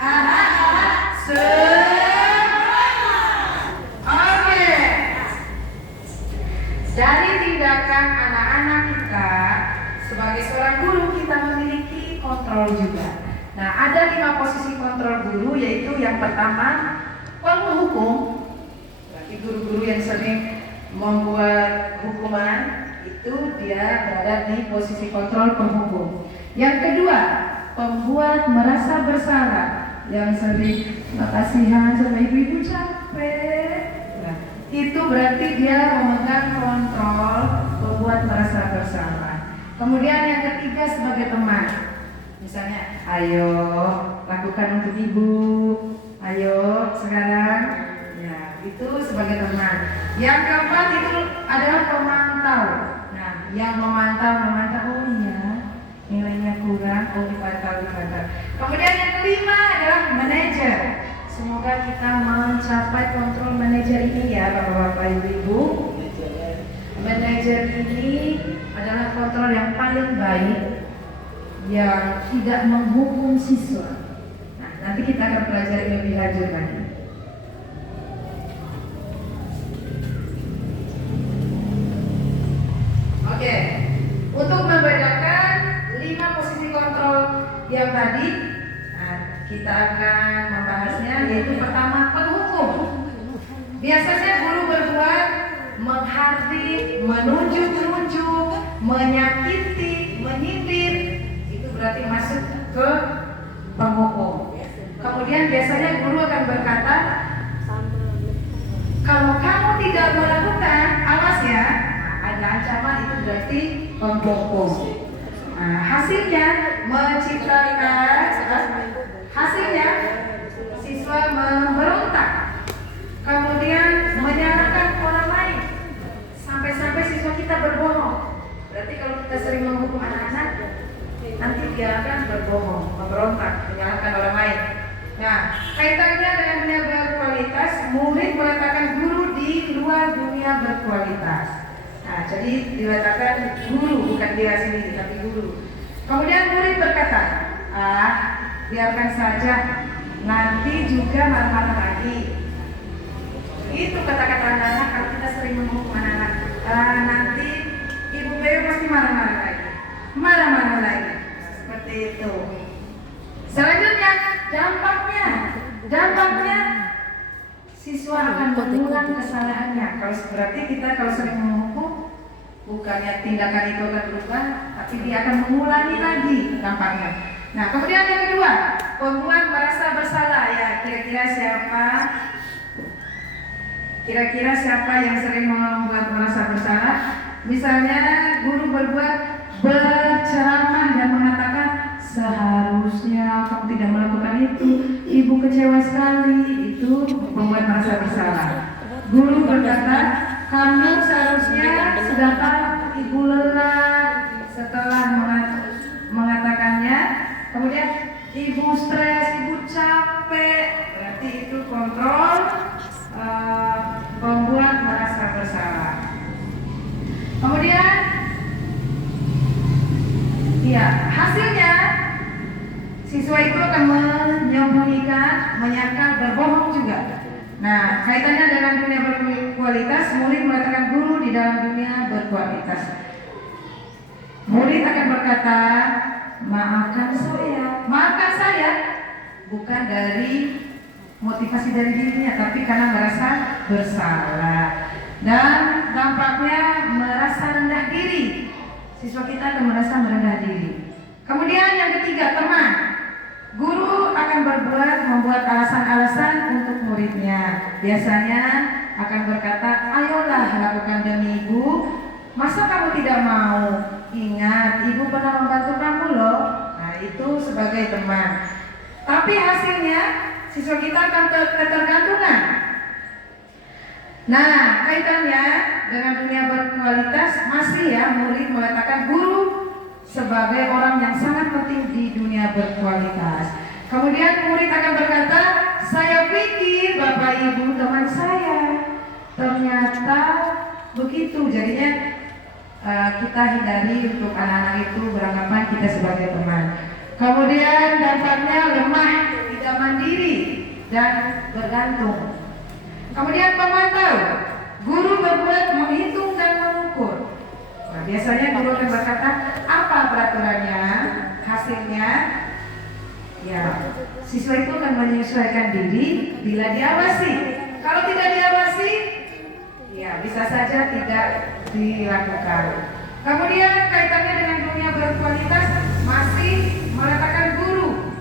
Aha aha. Se. Oke. Dari tindakan anak-anak kita sebagai seorang guru, kita memiliki kontrol juga. Nah, ada 5 posisi kontrol guru, yaitu yang pertama penghukum. Berarti guru-guru yang sering membuat hukuman itu dia berada di posisi kontrol penghukum. Yang kedua, pembuat merasa bersalah, yang sering kasihan sama ibu-ibu capek. Nah, itu berarti dia memegang kontrol pembuat merasa bersalah. Kemudian yang ketiga sebagai teman, misalnya, ayo lakukan untuk ibu, ayo sekarang, ya itu sebagai teman. Yang keempat itu adalah pemantau. Nah, yang memantau, oh iya nilainya kurang, oh dipantau. Kemudian yang kelima adalah manajer. Semoga kita mencapai kontrol manajer ini ya Bapak-bapak Ibu-ibu. Manajer ini adalah kontrol yang paling baik, yang tidak menghukum siswa. Nah, nanti kita akan pelajari lebih lanjut lagi. Oke, untuk membedakan 5 posisi kontrol yang tadi, nah, kita akan membahasnya, yaitu pertama penghukum. Biasanya guru berbuat menghardik, menunjuk-nunjuk, menyakiti, menyindir, itu berarti masuk ke penghukum. Kemudian biasanya guru akan berkata, kalau kamu tidak melakukan, awas ya. Nah, ada ancaman, itu berarti penghukum. Nah, hasilnya hasilnya siswa memberontak, kemudian menyalahkan orang lain, sampai-sampai siswa kita berbohong. Berarti kalau kita sering menghukum anak-anak, nanti dia akan berbohong, memberontak, menyalahkan orang lain. Nah, kaitannya dengan dunia berkualitas, murid meletakkan guru di luar dunia berkualitas. Nah, jadi diletakkan guru, bukan dia sendiri, tapi guru. Kemudian murid berkata, biarkan saja, nanti juga marah-marah lagi. Itu kata-kata anak-anak kalau kita sering menghukum anak-anak. Nanti Ibu Beo pasti marah-marah lagi. Seperti itu. Selanjutnya, dampaknya siswa akan mengulang kesalahannya. Berarti kita kalau sering menghukum, bukannya tindakan itu akan berubah, tapi dia akan mengulangi lagi dampaknya. Nah, kemudian yang kedua, pembuat merasa bersalah. Ya, kira-kira siapa yang sering membuat merasa bersalah? Misalnya guru berceramah dan mengatakan, seharusnya kamu tidak melakukan itu, ibu kecewa sekali. Itu membuat merasa bersalah. Guru berkata, kamu seharusnya sudah tahu ibu lelah. Setelah mengatakannya, kemudian ibu stres, ibu capek. Berarti itu kontrol membuat merasa bersalah. Kemudian ya, hasilnya siswa itu akan menyembunyikan, menyangkal, berbohong juga. Nah, kaitannya dengan dunia berkualitas, murid meletakkan guru di dalam dunia berkualitas. Murid akan berkata, maafkan saya, bukan dari motivasi dari dirinya, tapi karena merasa bersalah. Dan dampaknya merasa rendah diri. Siswa kita akan merasa merendah diri. Kemudian yang ketiga, teman. Guru akan membuat alasan-alasan untuk muridnya. Biasanya akan berkata, ayolah lakukan demi ibu. Masa kamu tidak mau? Ingat, ibu pernah membantu kamu loh. Nah, itu sebagai teman. Tapi hasilnya siswa kita akan ketergantungan. Nah, kaitannya dengan dunia berkualitas masih ya, murid meletakkan guru sebagai orang yang sangat penting di dunia berkualitas. Kemudian murid akan berkata, saya pikir Bapak Ibu teman saya. Ternyata begitu. Jadinya kita hindari untuk anak-anak itu beranggapan kita sebagai teman. Kemudian dampaknya lemah, tidak mandiri dan bergantung. Kemudian pemantau, guru berbuat menghitung dan mengukur. Nah, biasanya guru akan berkata, apa peraturannya, hasilnya, ya siswa itu akan menyesuaikan diri bila diawasi. Kalau tidak diawasi, ya bisa saja tidak dilakukan. Kemudian kaitannya dengan dunia berkualitas masih meletakkan guru,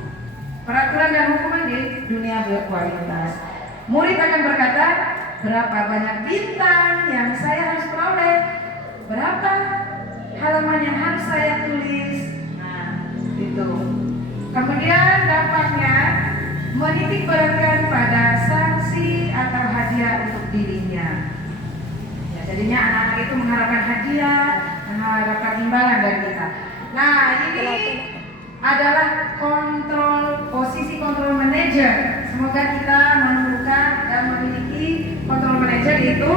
peraturan dan hukuman di dunia berkualitas. Murid akan berkata, berapa banyak bintang yang saya harus peroleh, berapa halaman yang harus saya tulis. Nah, itu. Kemudian dampaknya menitik beratkan pada sanksi atau hadiah untuk dirinya. Ya, jadinya anak-anak itu mengharapkan hadiah, mengharapkan imbalan dari kita. Nah, ini adalah posisi kontrol manajer. Semoga kita menemukan dan memiliki kontrol manajer, itu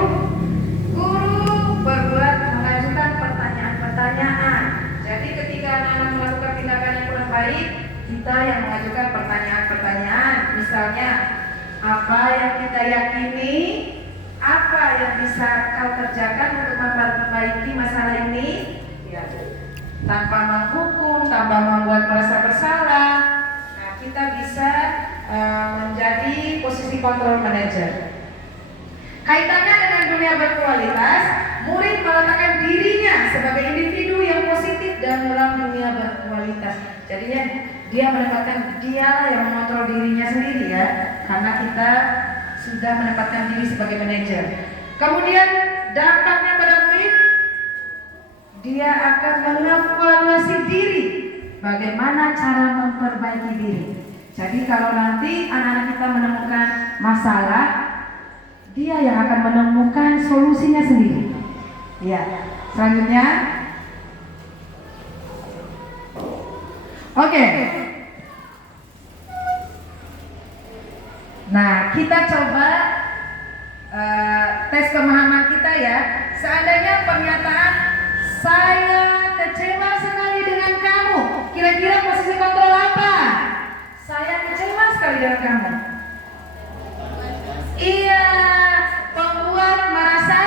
guru berbuat mengajukan pertanyaan-pertanyaan. Jadi ketika anak-anak melakukan tindakan yang kurang baik, kita yang mengajukan pertanyaan-pertanyaan. Misalnya, apa yang kita yakini, apa yang bisa kau kerjakan untuk memperbaiki masalah ini? Ya, tanpa menghukum, tanpa membuat merasa bersalah. Nah, kita bisa menjadi posisi kontrol manager. Kaitannya dengan dunia berkualitas, murid meletakkan dirinya sebagai individu yang positif dan dalam dunia berkualitas. Jadinya dia menempatkan, dia yang mengontrol dirinya sendiri ya, karena kita sudah menempatkan diri sebagai manajer. Kemudian dampaknya pada murid, dia akan mengevaluasi diri, bagaimana cara memperbaiki diri. Jadi kalau nanti anak-anak kita menemukan masalah, dia yang akan menemukan solusinya sendiri. Ya, selanjutnya, oke. Nah, kita coba tes pemahaman kita ya. Seandainya pernyataan saya kecewa sekali dengan kamu, kira-kira posisi kontrol apa? Saya kecewa sekali dengan kamu. Iya, pembuat merasa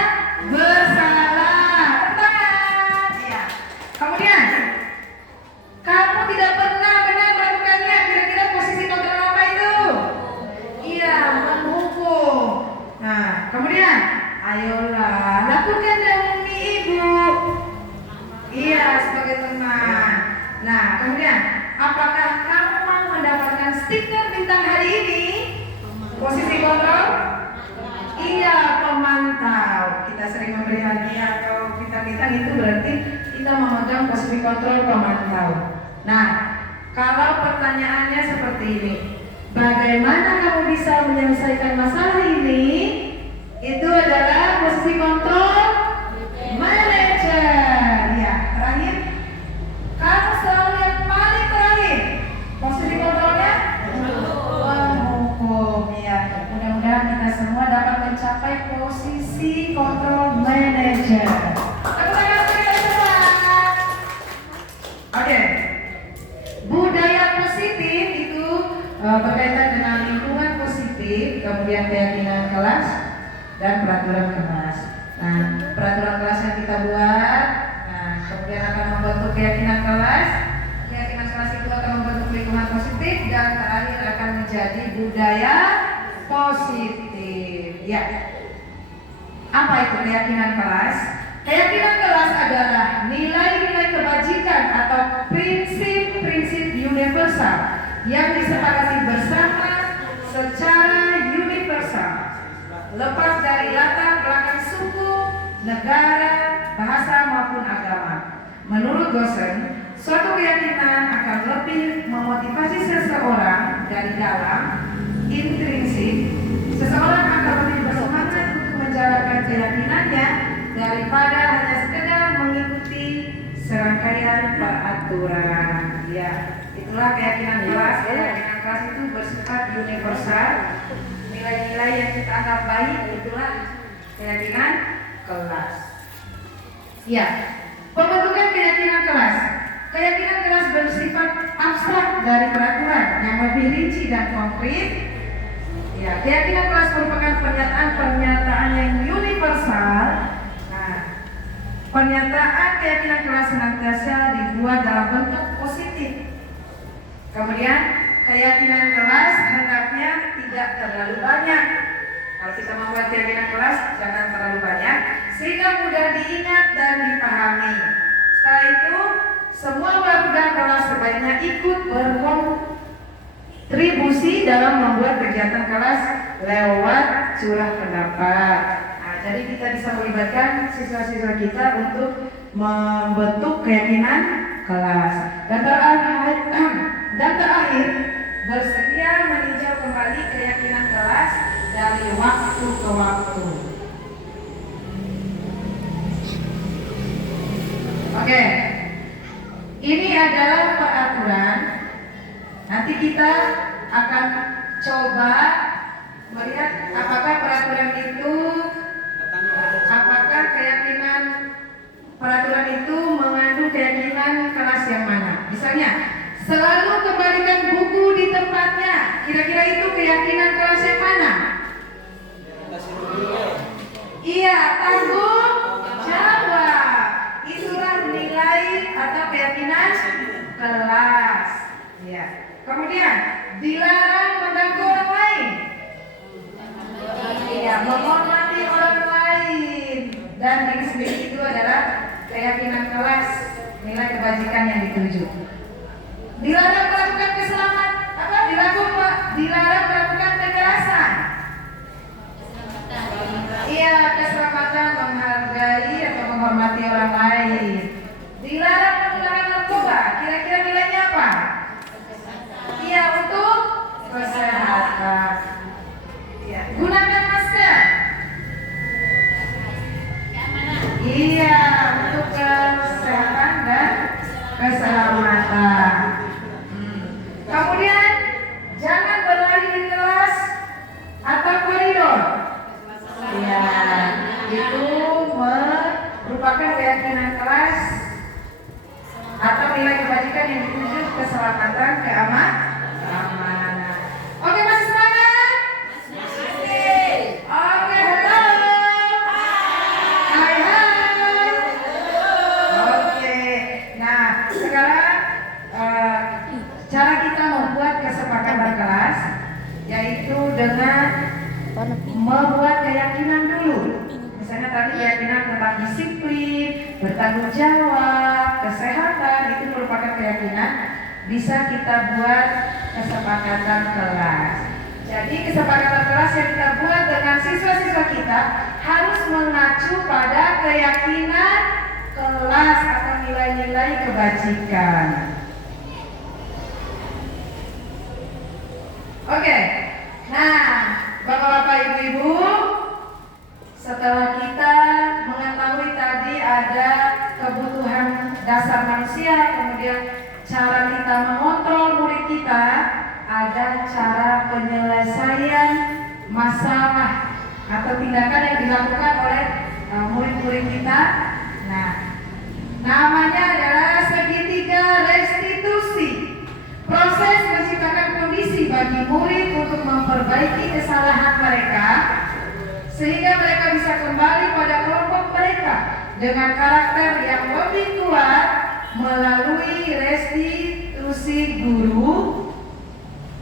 bersalah. Tangan. Iya. Kemudian, kamu tidak pernah benar melakukannya, kira-kira posisi kontrol apa itu? Iya, menghukum. Nah, kemudian, ayolah lakukan demi ibu. Iya, sebagai teman. Nah, kemudian, apakah kamu mau mendapatkan stiker bintang hari ini? Posisi kontrol? Iya, pemantau. Kita sering memberi hadiah atau bintang-bintang, itu berarti kita memegang posisi kontrol pemantau. Nah, kalau pertanyaannya seperti ini, bagaimana kamu bisa menyelesaikan masalah ini? Itu adalah posisi kontrol manager. Ya, terakhir, kamu selalu yang paling terakhir. Posisi kontrolnya menghukum. Ya, mudah-mudahan kita semua dapat mencapai posisi kontrol manager. Tepuk tangan untuk kita semua. Oke. Budaya positif itu berkaitan dengan lingkungan positif, kemudian keyakinan kelas dan peraturan kelas. Nah, peraturan kelas yang kita buat, nah, kemudian akan membentuk keyakinan kelas. Keyakinan kelas itu akan membentuk lingkungan positif dan terakhir akan menjadi budaya positif. Ya. Apa itu keyakinan kelas? Keyakinan kelas adalah nilai-nilai kebajikan atau prinsip-prinsip universal yang disepakati bersama secara universal, lepas dari latar belakang suku, negara, bahasa maupun agama. Menurut Gosen, suatu keyakinan akan lebih memotivasi seseorang dari dalam, intrinsik. Seseorang akan lebih bersemangat untuk menjalankan keyakinannya daripada hanya sekedar mengikuti serangkaian peraturan. Ya, itulah keyakinan kelas. Keyakinan kelas itu bersifat universal. Nilai-nilai yang kita anggap baik itulah keyakinan kelas. Ya, pembentukan keyakinan kelas. Keyakinan kelas bersifat abstrak dari peraturan yang lebih rinci dan konkret. Ya, keyakinan kelas merupakan pernyataan yang universal. Nah, pernyataan keyakinan kelas senantiasa dibuat dalam bentuk positif. Kemudian, keyakinan kelas hendaknya tidak terlalu banyak. Kalau kita membuat keyakinan kelas, jangan terlalu banyak, sehingga mudah diingat dan dipahami. Setelah itu, semua warga kelas sebaiknya ikut berkontribusi dalam membuat kegiatan kelas lewat curah pendapat. Nah, jadi kita bisa melibatkan siswa-siswa kita untuk membentuk keyakinan kelas. Dan terakhir, bersedia meninjau kembali keyakinan kelas dari waktu ke waktu. Oke. Ini adalah peraturan. Nanti kita akan coba melihat apakah peraturan itu, apakah keyakinan peraturan itu mengandung keyakinan kelas yang mana. Misalnya, selalu kembalikan buku di tempatnya. Kira-kira itu keyakinan kelas yang mana? Iya, tanggung jawab. Itulah nilai atau keyakinan kelas. Ya. Kemudian dilarang mengganggu orang lain. Iya, menghormati orang lain. Dan diri sendiri itu adalah keyakinan kelas, nilai kebajikan yang dituju. Dilarang melakukan dilarang melakukan kekerasan. Iya, keselamatan, menghargai atau menghormati orang lain. Dilarang menggunakan narkoba. Kira-kira nilainya apa? Iya, untuk kesehatan. Iya, gunakan masker. Iya, untuk kesehatan dan keselamatan. Kemudian jangan berlari di kelas atau koridor. Ya, itu merupakan keyakinan kelas atau nilai kebajikan yang dituju keselamatan, keamanan. Oke, masih semangat? Masih. Oke, halo. Hai. Oke. Nah, sekarang cara kita membuat kesepakatan kelas yaitu dengan membuat keyakinan dulu. Misalnya tadi keyakinan tentang disiplin, bertanggung jawab, kesehatan, itu merupakan keyakinan. Bisa kita buat kesepakatan kelas. Jadi kesepakatan kelas yang kita buat dengan siswa-siswa kita harus mengacu pada keyakinan kelas atau nilai-nilai kebajikan. Oke, nah Bapak-bapak, Ibu-ibu, setelah kita mengetahui tadi ada kebutuhan dasar manusia, kemudian cara kita mengontrol murid kita, ada cara penyelesaian masalah atau tindakan yang dilakukan oleh murid-murid kita. Nah, namanya adalah segitiga restitusi. Proses menciptakan kondisi bagi murid untuk memperbaiki kesalahan mereka sehingga mereka bisa kembali pada kelompok mereka dengan karakter yang lebih kuat melalui restitusi guru.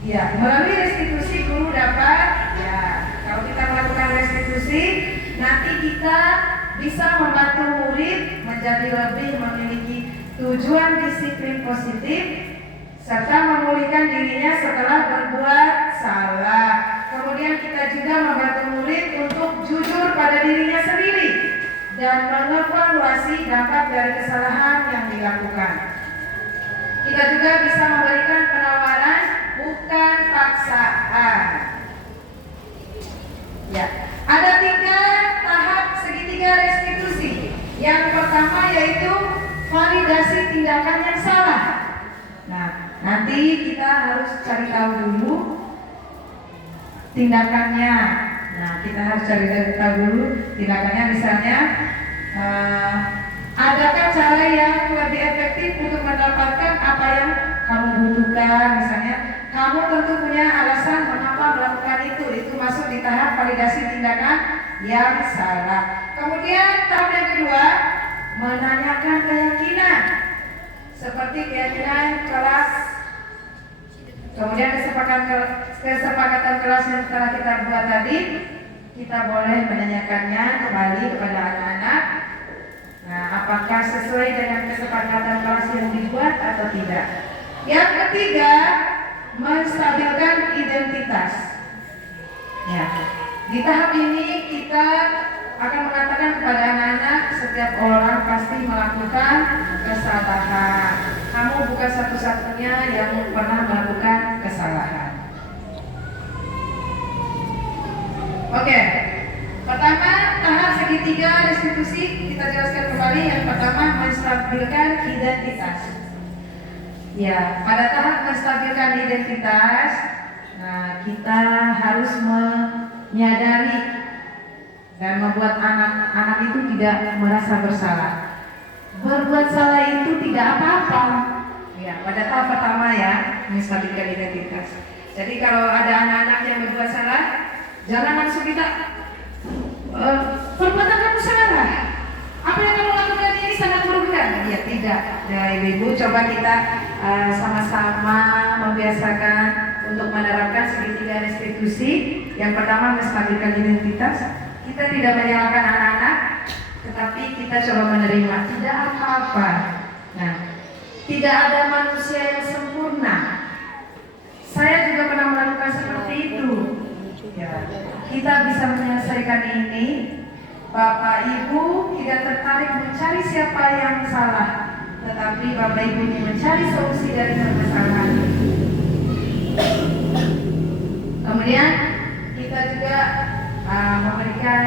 Ya, melalui restitusi guru dapat restitusi, nanti kita bisa membantu murid menjadi lebih memiliki tujuan disiplin positif serta memulihkan dirinya setelah berbuat salah. Kemudian kita juga membantu murid untuk jujur pada dirinya sendiri dan mengevaluasi dampak dari kesalahan yang dilakukan. Kita juga bisa memberikan penawaran bukan paksaan. Ya, ada 3 tahap segitiga restitusi. Yang pertama yaitu validasi tindakan yang salah. Nah, nanti kita harus cari tahu dulu tindakannya. Nah, kita harus cari tahu dulu tindakannya. Misalnya, adakah cara yang lebih efektif untuk mendapatkan apa yang kamu butuhkan? Misalnya, kamu tentu punya alasan mengapa melakukan itu. Itu masuk di tahap validasi tindakan yang salah. Kemudian tahap yang kedua, menanyakan keyakinan. Seperti keyakinan kelas. Kemudian kesepakatan kelas yang telah kita buat tadi, kita boleh menanyakannya kembali kepada anak-anak. Nah, apakah sesuai dengan kesepakatan kelas yang dibuat atau tidak? Yang ketiga, menstabilkan identitas. Ya, di tahap ini kita akan mengatakan kepada anak-anak, setiap orang pasti melakukan kesalahan. Kamu bukan satu-satunya yang pernah melakukan kesalahan. Oke, pertama tahap segitiga restitusi kita jelaskan kembali. Yang pertama, menstabilkan identitas. Ya, pada tahap menstabilkan identitas, nah kita harus menyadari dan membuat anak-anak itu tidak merasa bersalah. Berbuat salah itu tidak apa-apa. Ya, pada tahap pertama ya, menstabilkan identitas. Jadi kalau ada anak-anak yang berbuat salah, jangan langsung kita perbuatan kamu salah. Apa yang kamu lakukan ini sangat merugikan. Ya tidak. Ya ibu-ibu, coba kita sama-sama membiasakan untuk menerapkan segitiga restitusi. Yang pertama, menstabilkan identitas. Kita tidak menyalahkan anak-anak, tetapi kita coba menerima, tidak apa-apa. Nah, tidak ada manusia yang sempurna. Saya juga pernah melakukan seperti itu. Ya, kita bisa menyelesaikan ini. Bapak Ibu tidak tertarik mencari siapa yang salah, tetapi Bapak Ibu ingin mencari solusi dari permasalahan. Kemudian kita juga memberikan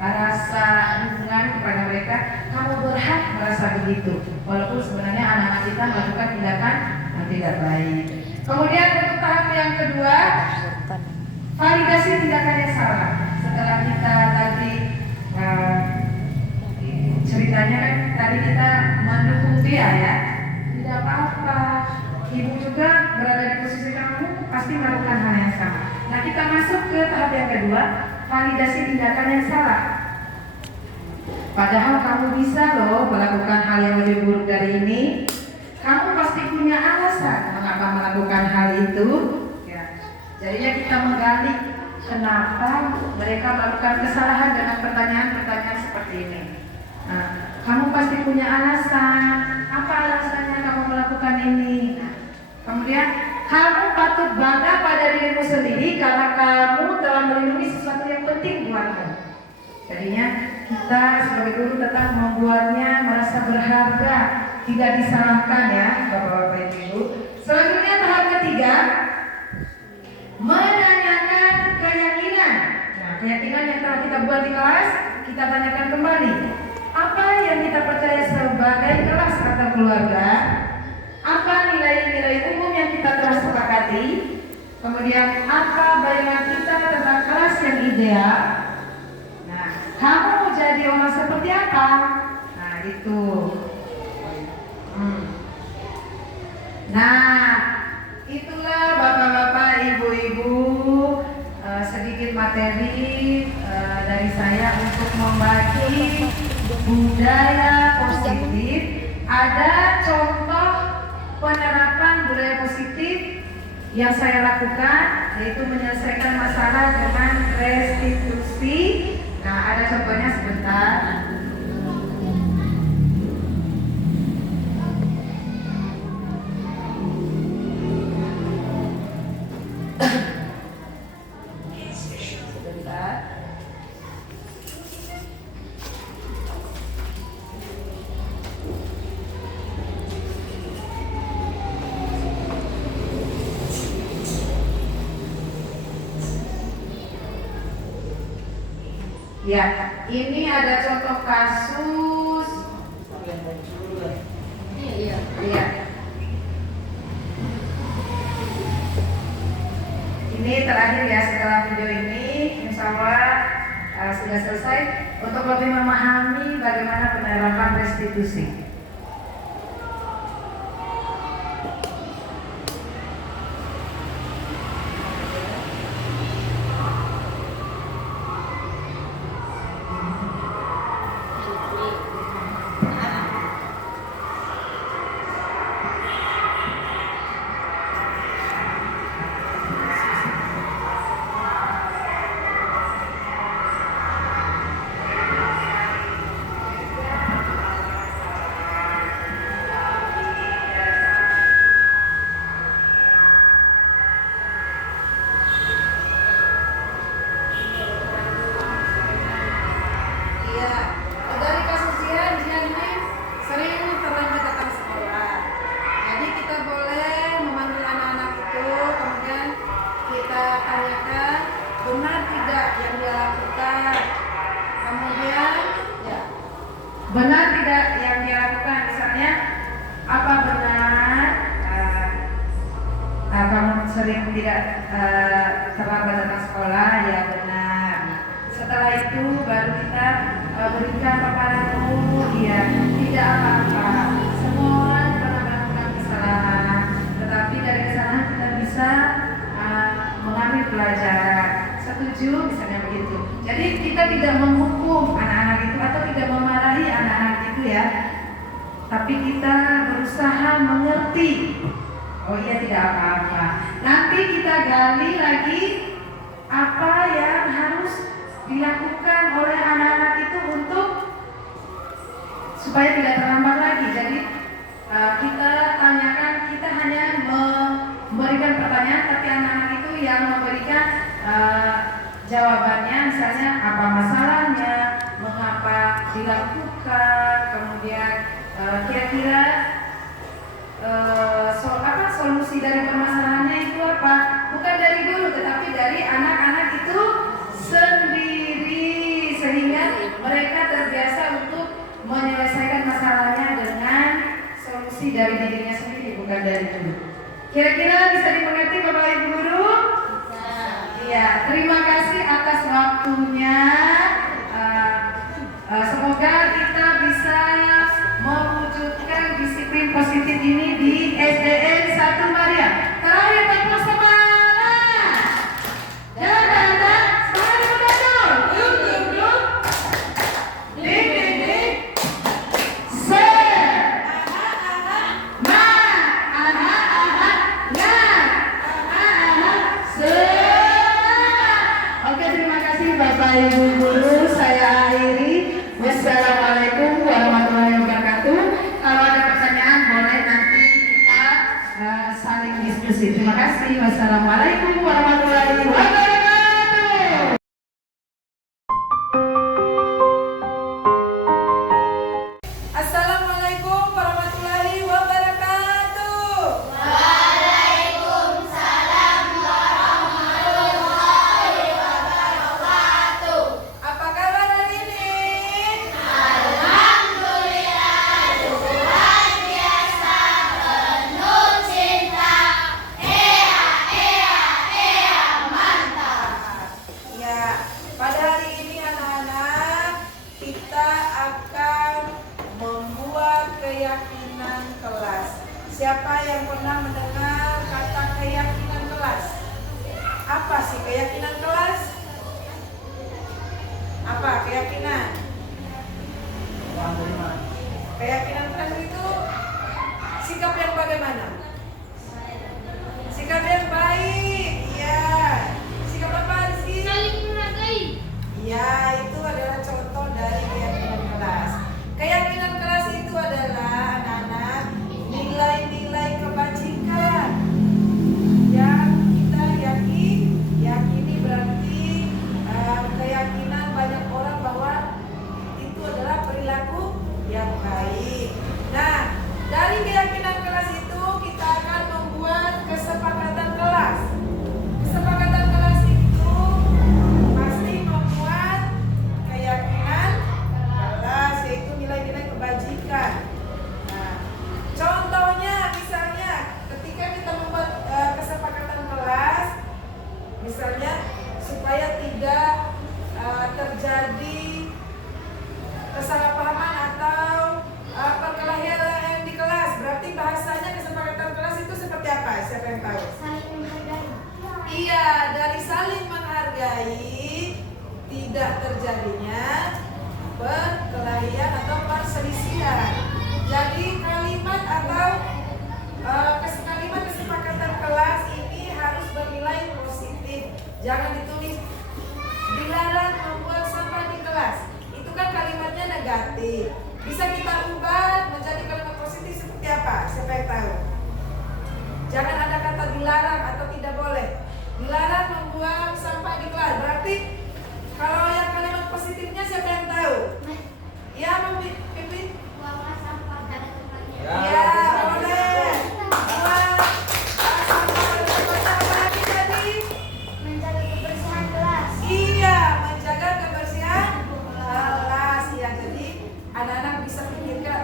rasa dukungan kepada mereka. Kamu berhak merasa begitu, walaupun sebenarnya anak-anak kita melakukan tindakan yang tidak baik. Kemudian untuk tahap yang kedua, validasi tindakan yang salah. Setelah kita tadi ceritanya kan tadi kita mendukung dia ya, tidak apa-apa. Ibu juga berada di posisi kamu pasti melakukan hal yang sama. Nah, kita masuk ke tahap yang kedua, validasi tindakan yang salah. Padahal kamu bisa loh melakukan hal yang lebih buruk dari ini. Kamu pasti punya alasan mengapa melakukan hal itu. Ya. Jadinya kita menggali kenapa mereka melakukan kesalahan dengan pertanyaan-pertanyaan seperti ini. Nah, kamu pasti punya alasan. Apa alasannya kamu melakukan ini? Nah, kemudian kamu patut bangga pada dirimu sendiri karena kamu telah melindungi sesuatu yang penting buatmu. Jadinya kita sebagai guru tetap membuatnya merasa berharga, tidak disalahkan ya Bapak-Bapak Ibu. Selanjutnya tahap ketiga, menanyakan keyakinan. Nah, keyakinan yang telah kita buat di kelas, kita tanyakan kembali. Apa yang kita percaya sebagai kelas atau keluarga? Apa nilai-nilai umum yang kita telah sepakati? Kemudian apa bayangan kita tentang kelas yang ideal? Nah, kamu mau jadi orang seperti apa? Nah, itu. Nah, itulah Bapak-bapak, Ibu-ibu, sedikit materi dari saya untuk membagi budaya positif. Ada contoh penerapan budaya positif yang saya lakukan yaitu menyelesaikan masalah dengan restitusi. Nah, ada contohnya sebentar. Sebentar. Ya, ini ada contoh kasus. Iya. Iya. Ini terakhir ya, setelah video ini, insya Allah sudah selesai untuk lebih memahami bagaimana penerapan restitusi. Iya, dari kasus dia ini sering terlambat datang sekolah. Jadi kita boleh memanggil anak-anak itu, kemudian kita tanyakan benar tidak yang dia lakukan. Kemudian ya, benar tidak yang dia lakukan, misalnya apa benar kamu sering tidak terlambat datang sekolah? Ya benar. Setelah itu baru kita berikan kepadamu, ya tidak apa-apa. Semua orang pernah melakukan kesalahan, tetapi dari kesalahan kita bisa mengambil pelajaran. Setuju? Misalnya begitu. Jadi kita tidak menghukum anak-anak itu atau tidak memarahi anak-anak itu ya, tapi kita berusaha mengerti. Oh iya, tidak apa-apa. Nanti kita gali lagi apa yang harus dilakukan oleh anak-anak itu untuk supaya tidak terlambat lagi. Jadi kita tanyakan, kita hanya memberikan pertanyaan, tapi anak-anak itu yang memberikan jawabannya, misalnya apa masalahnya, mengapa dilakukan, kemudian kira-kira solusi dari permasalahannya itu apa? Bukan dari guru, tetapi dari anak-anak itu sendiri, sehingga mereka terbiasa untuk menyelesaikan masalahnya dengan solusi dari dirinya sendiri, bukan dari guru. Kira-kira bisa dimengerti Bapak Ibu Guru? Iya, terima kasih atas waktunya. Semoga kita bisa mewujudkan disiplin positif ini di SDN 1 Maria. Terakhir tepuk semangat. Dan semangat betul. Duk. Dik. Share. Oke, terima kasih Bapak Ibu Guru. Saya akhiri. Wassalamualaikum warahmatullahi wabarakatuh. Kalau ada pertanyaan boleh nanti kita saling diskusi. Terima kasih. Wassalamualaikum warahmatullahi wabarakatuh. Assalamualaikum warahmatullahi wabarakatuh. Apa kabar hari ini? Ya, pada hari ini anak-anak kita akan membuat keyakinan kelas. Siapa yang pernah mendengar kata keyakinan kelas? Apa sih keyakinan kelas? Apa keyakinan? Keyakinan kelas itu sikap yang bagaimana? Sikap yang baik, ya. perilaku yang baik. Nah, dari keyakinan kelas itu kita akan membuat kesepakatan kelas. Kesepakatan kelas itu pasti membuat keyakinan kelas, yaitu nilai-nilai kebajikan. Nah, contohnya misalnya ketika kita membuat kesepakatan kelas, misalnya supaya tidak terjadi kesalahpahaman atau perkelahian di kelas. Berarti bahasanya kesepakatan kelas itu seperti apa? Siapa yang tahu? Saling menghargai. Iya, dari saling menghargai, tidak terjadinya perkelahian atau perselisihan. Jadi kalimat atau kalimat kesepakatan kelas ini harus bernilai positif. Jangan ditulis dilarang membuang sampah di kelas. Itu kan kalimatnya negatif. Bisa kita ubah menjadi kalimat positif seperti apa? Siapa yang tahu? Jangan ada kata dilarang atau tidak boleh. Dilarang membuang sampah di kelas. Berarti kalau yang kalimat positifnya siapa yang tahu? Ya, Pimpin. Buanglah sampah pada tempatnya. Ya, boleh. Buang sampah pada tempatnya. Apa lagi tadi? Menjaga kebersihan kelas. Iya, menjaga kebersihan kelas. Ya, jadi anak-anak bisa pikirkan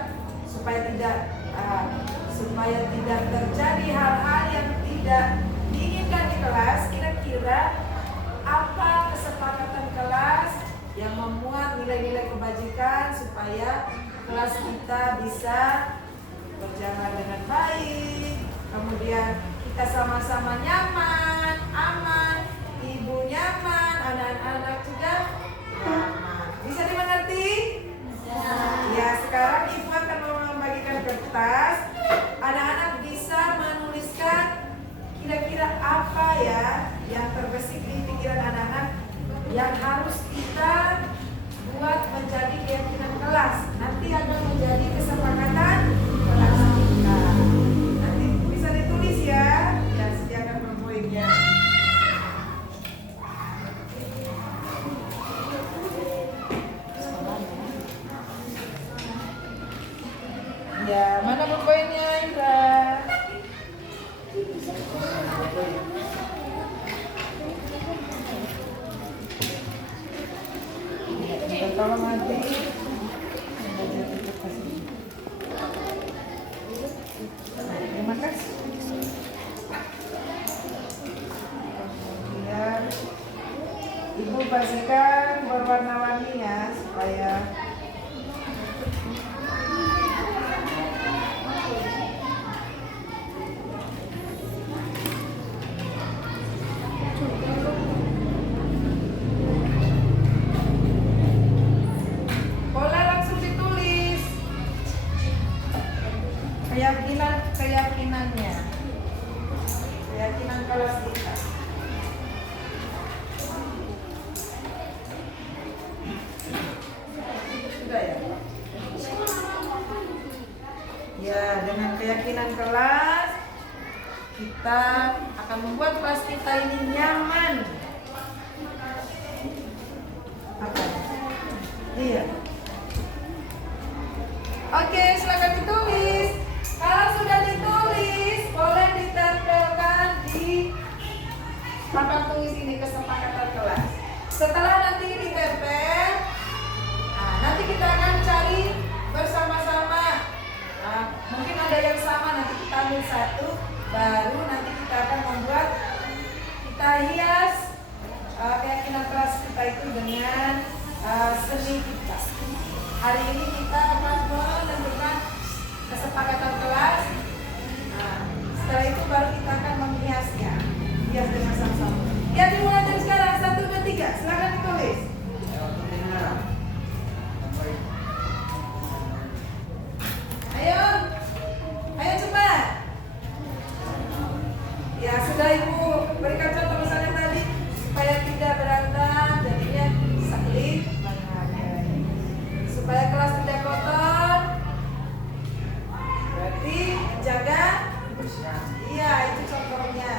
supaya tidak terjadi hal-hal yang tidak diinginkan di kelas. Kira-kira apa kesepakatan kelas yang memuat nilai-nilai kebajikan supaya kelas kita bisa berjalan dengan baik, kemudian kita sama-sama nyaman, aman, ibu nyaman, anak-anak juga nyaman. Bisa dimengerti? Ya, sekarang ibu akan membagikan kertas. Anak-anak bisa menuliskan kira-kira apa ya yang terbesit di pikiran anak-anak yang harus kita buat menjadi keyakinan kelas. Nanti akan menjadi kesepakatan kelas kita. Nanti bisa ditulis ya. Ya, sediakan poinnya. Ya, mana poinnya, Indra? Kita tolong nanti. Terima kasih. Kemudian ibu pastikan berwarna-warni ya supaya boleh langsung ditulis keyakinannya, keyakinan kelas kita. Sudah ya? Ya, dengan keyakinan kelas kita akan membuat kelas kita ini nyaman. Apa? Iya. Oke, silakan ditulis. Kalau sudah ditulis, boleh ditempelkan di papan tulis ini kesepakatan kelas. Setelah nanti ditempel, nanti kita akan cari bersama-sama. Mungkin ada yang sama, nanti kita ambil satu, baru nanti kita akan membuat, kita hias keyakinan kelas kita itu dengan seni kita. Hari ini kita akan menentukan kesepakatan kelas. Setelah itu baru kita akan menghiasnya, hias dengan sama-sama. Ya, dimulai dari sekarang 1, 2, 3. Silakan ditulis. Ayo, ayo cepat. Ya, sudah ibu berikan contoh misalnya tadi supaya tidak berantem, jadinya saling menghargai. Supaya kelas tidak kotor, berarti jaga. Iya, itu contohnya.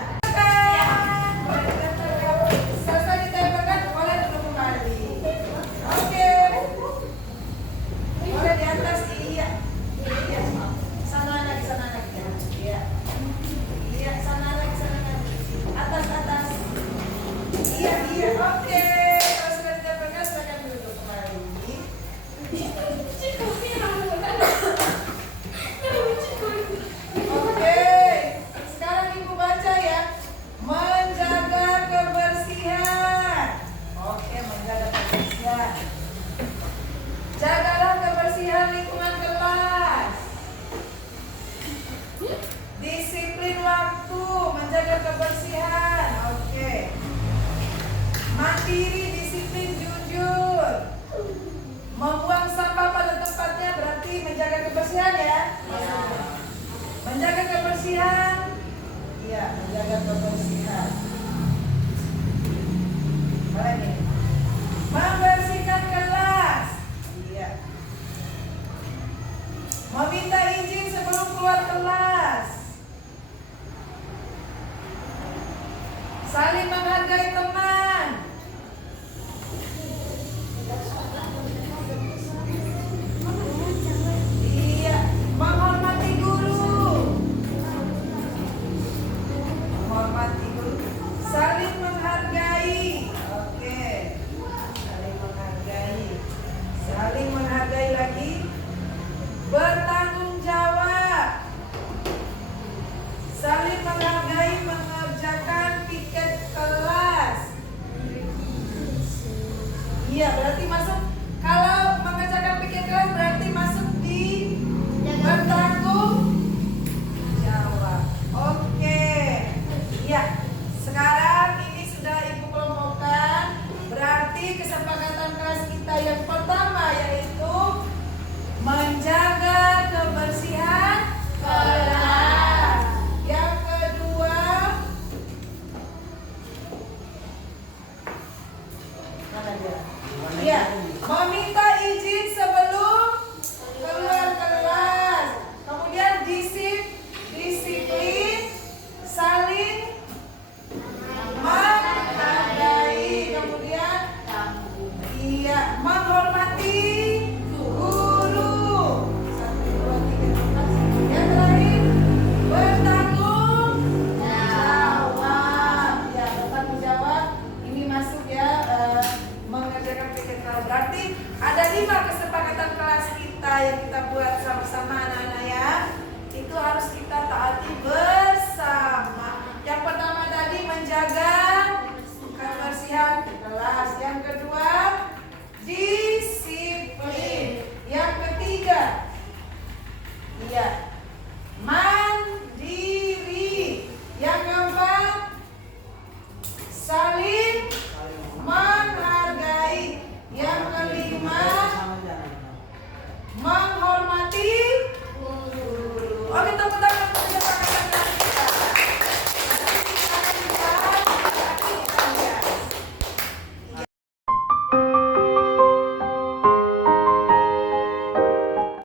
Boleh ditempelkan. mandiri, disiplin, jujur. Membuang sampah pada tempatnya berarti menjaga kebersihan ya. Menjaga kebersihan. Iya, menjaga kebersihan. Apa lagi? Membersihkan kelas. Iya. Meminta izin sebelum keluar kelas. Saling menghargai teman. Iya, menghormati guru. Menghormati guru. Saling menghargai. Oke. Saling menghargai. Saling menghargai lagi. Bertanggung jawab. Saling menghargai, mengerjakan piket kelas. Iya, berarti masuk. Kalau mengerjakan piket kelas berarti masuk di bertanggung jawab. Oke. Iya. Sekarang ini sudah Ibu kelompokkan. Berarti kesepakatan kelas kita yang pertama yaitu menjaga kebersihan kelas. Yang kedua, mana dia? Iya, meminta izin sebelum keluar kelas. Kemudian disiplin, saling menghargai. Kemudian iya, menghormati guru. 1, 2, 3. Yang terakhir, bertanggung jawab. Ya, bertanggung jawab. Ini masuk ya, mengerjakan piket kelas. Berarti ada 5 kesepakatan kelas kita yang kita buat sama-sama anak-anak ya. Itu harus kita taati bersama. Yang pertama tadi menjaga kebersihan kelas. Yang kedua,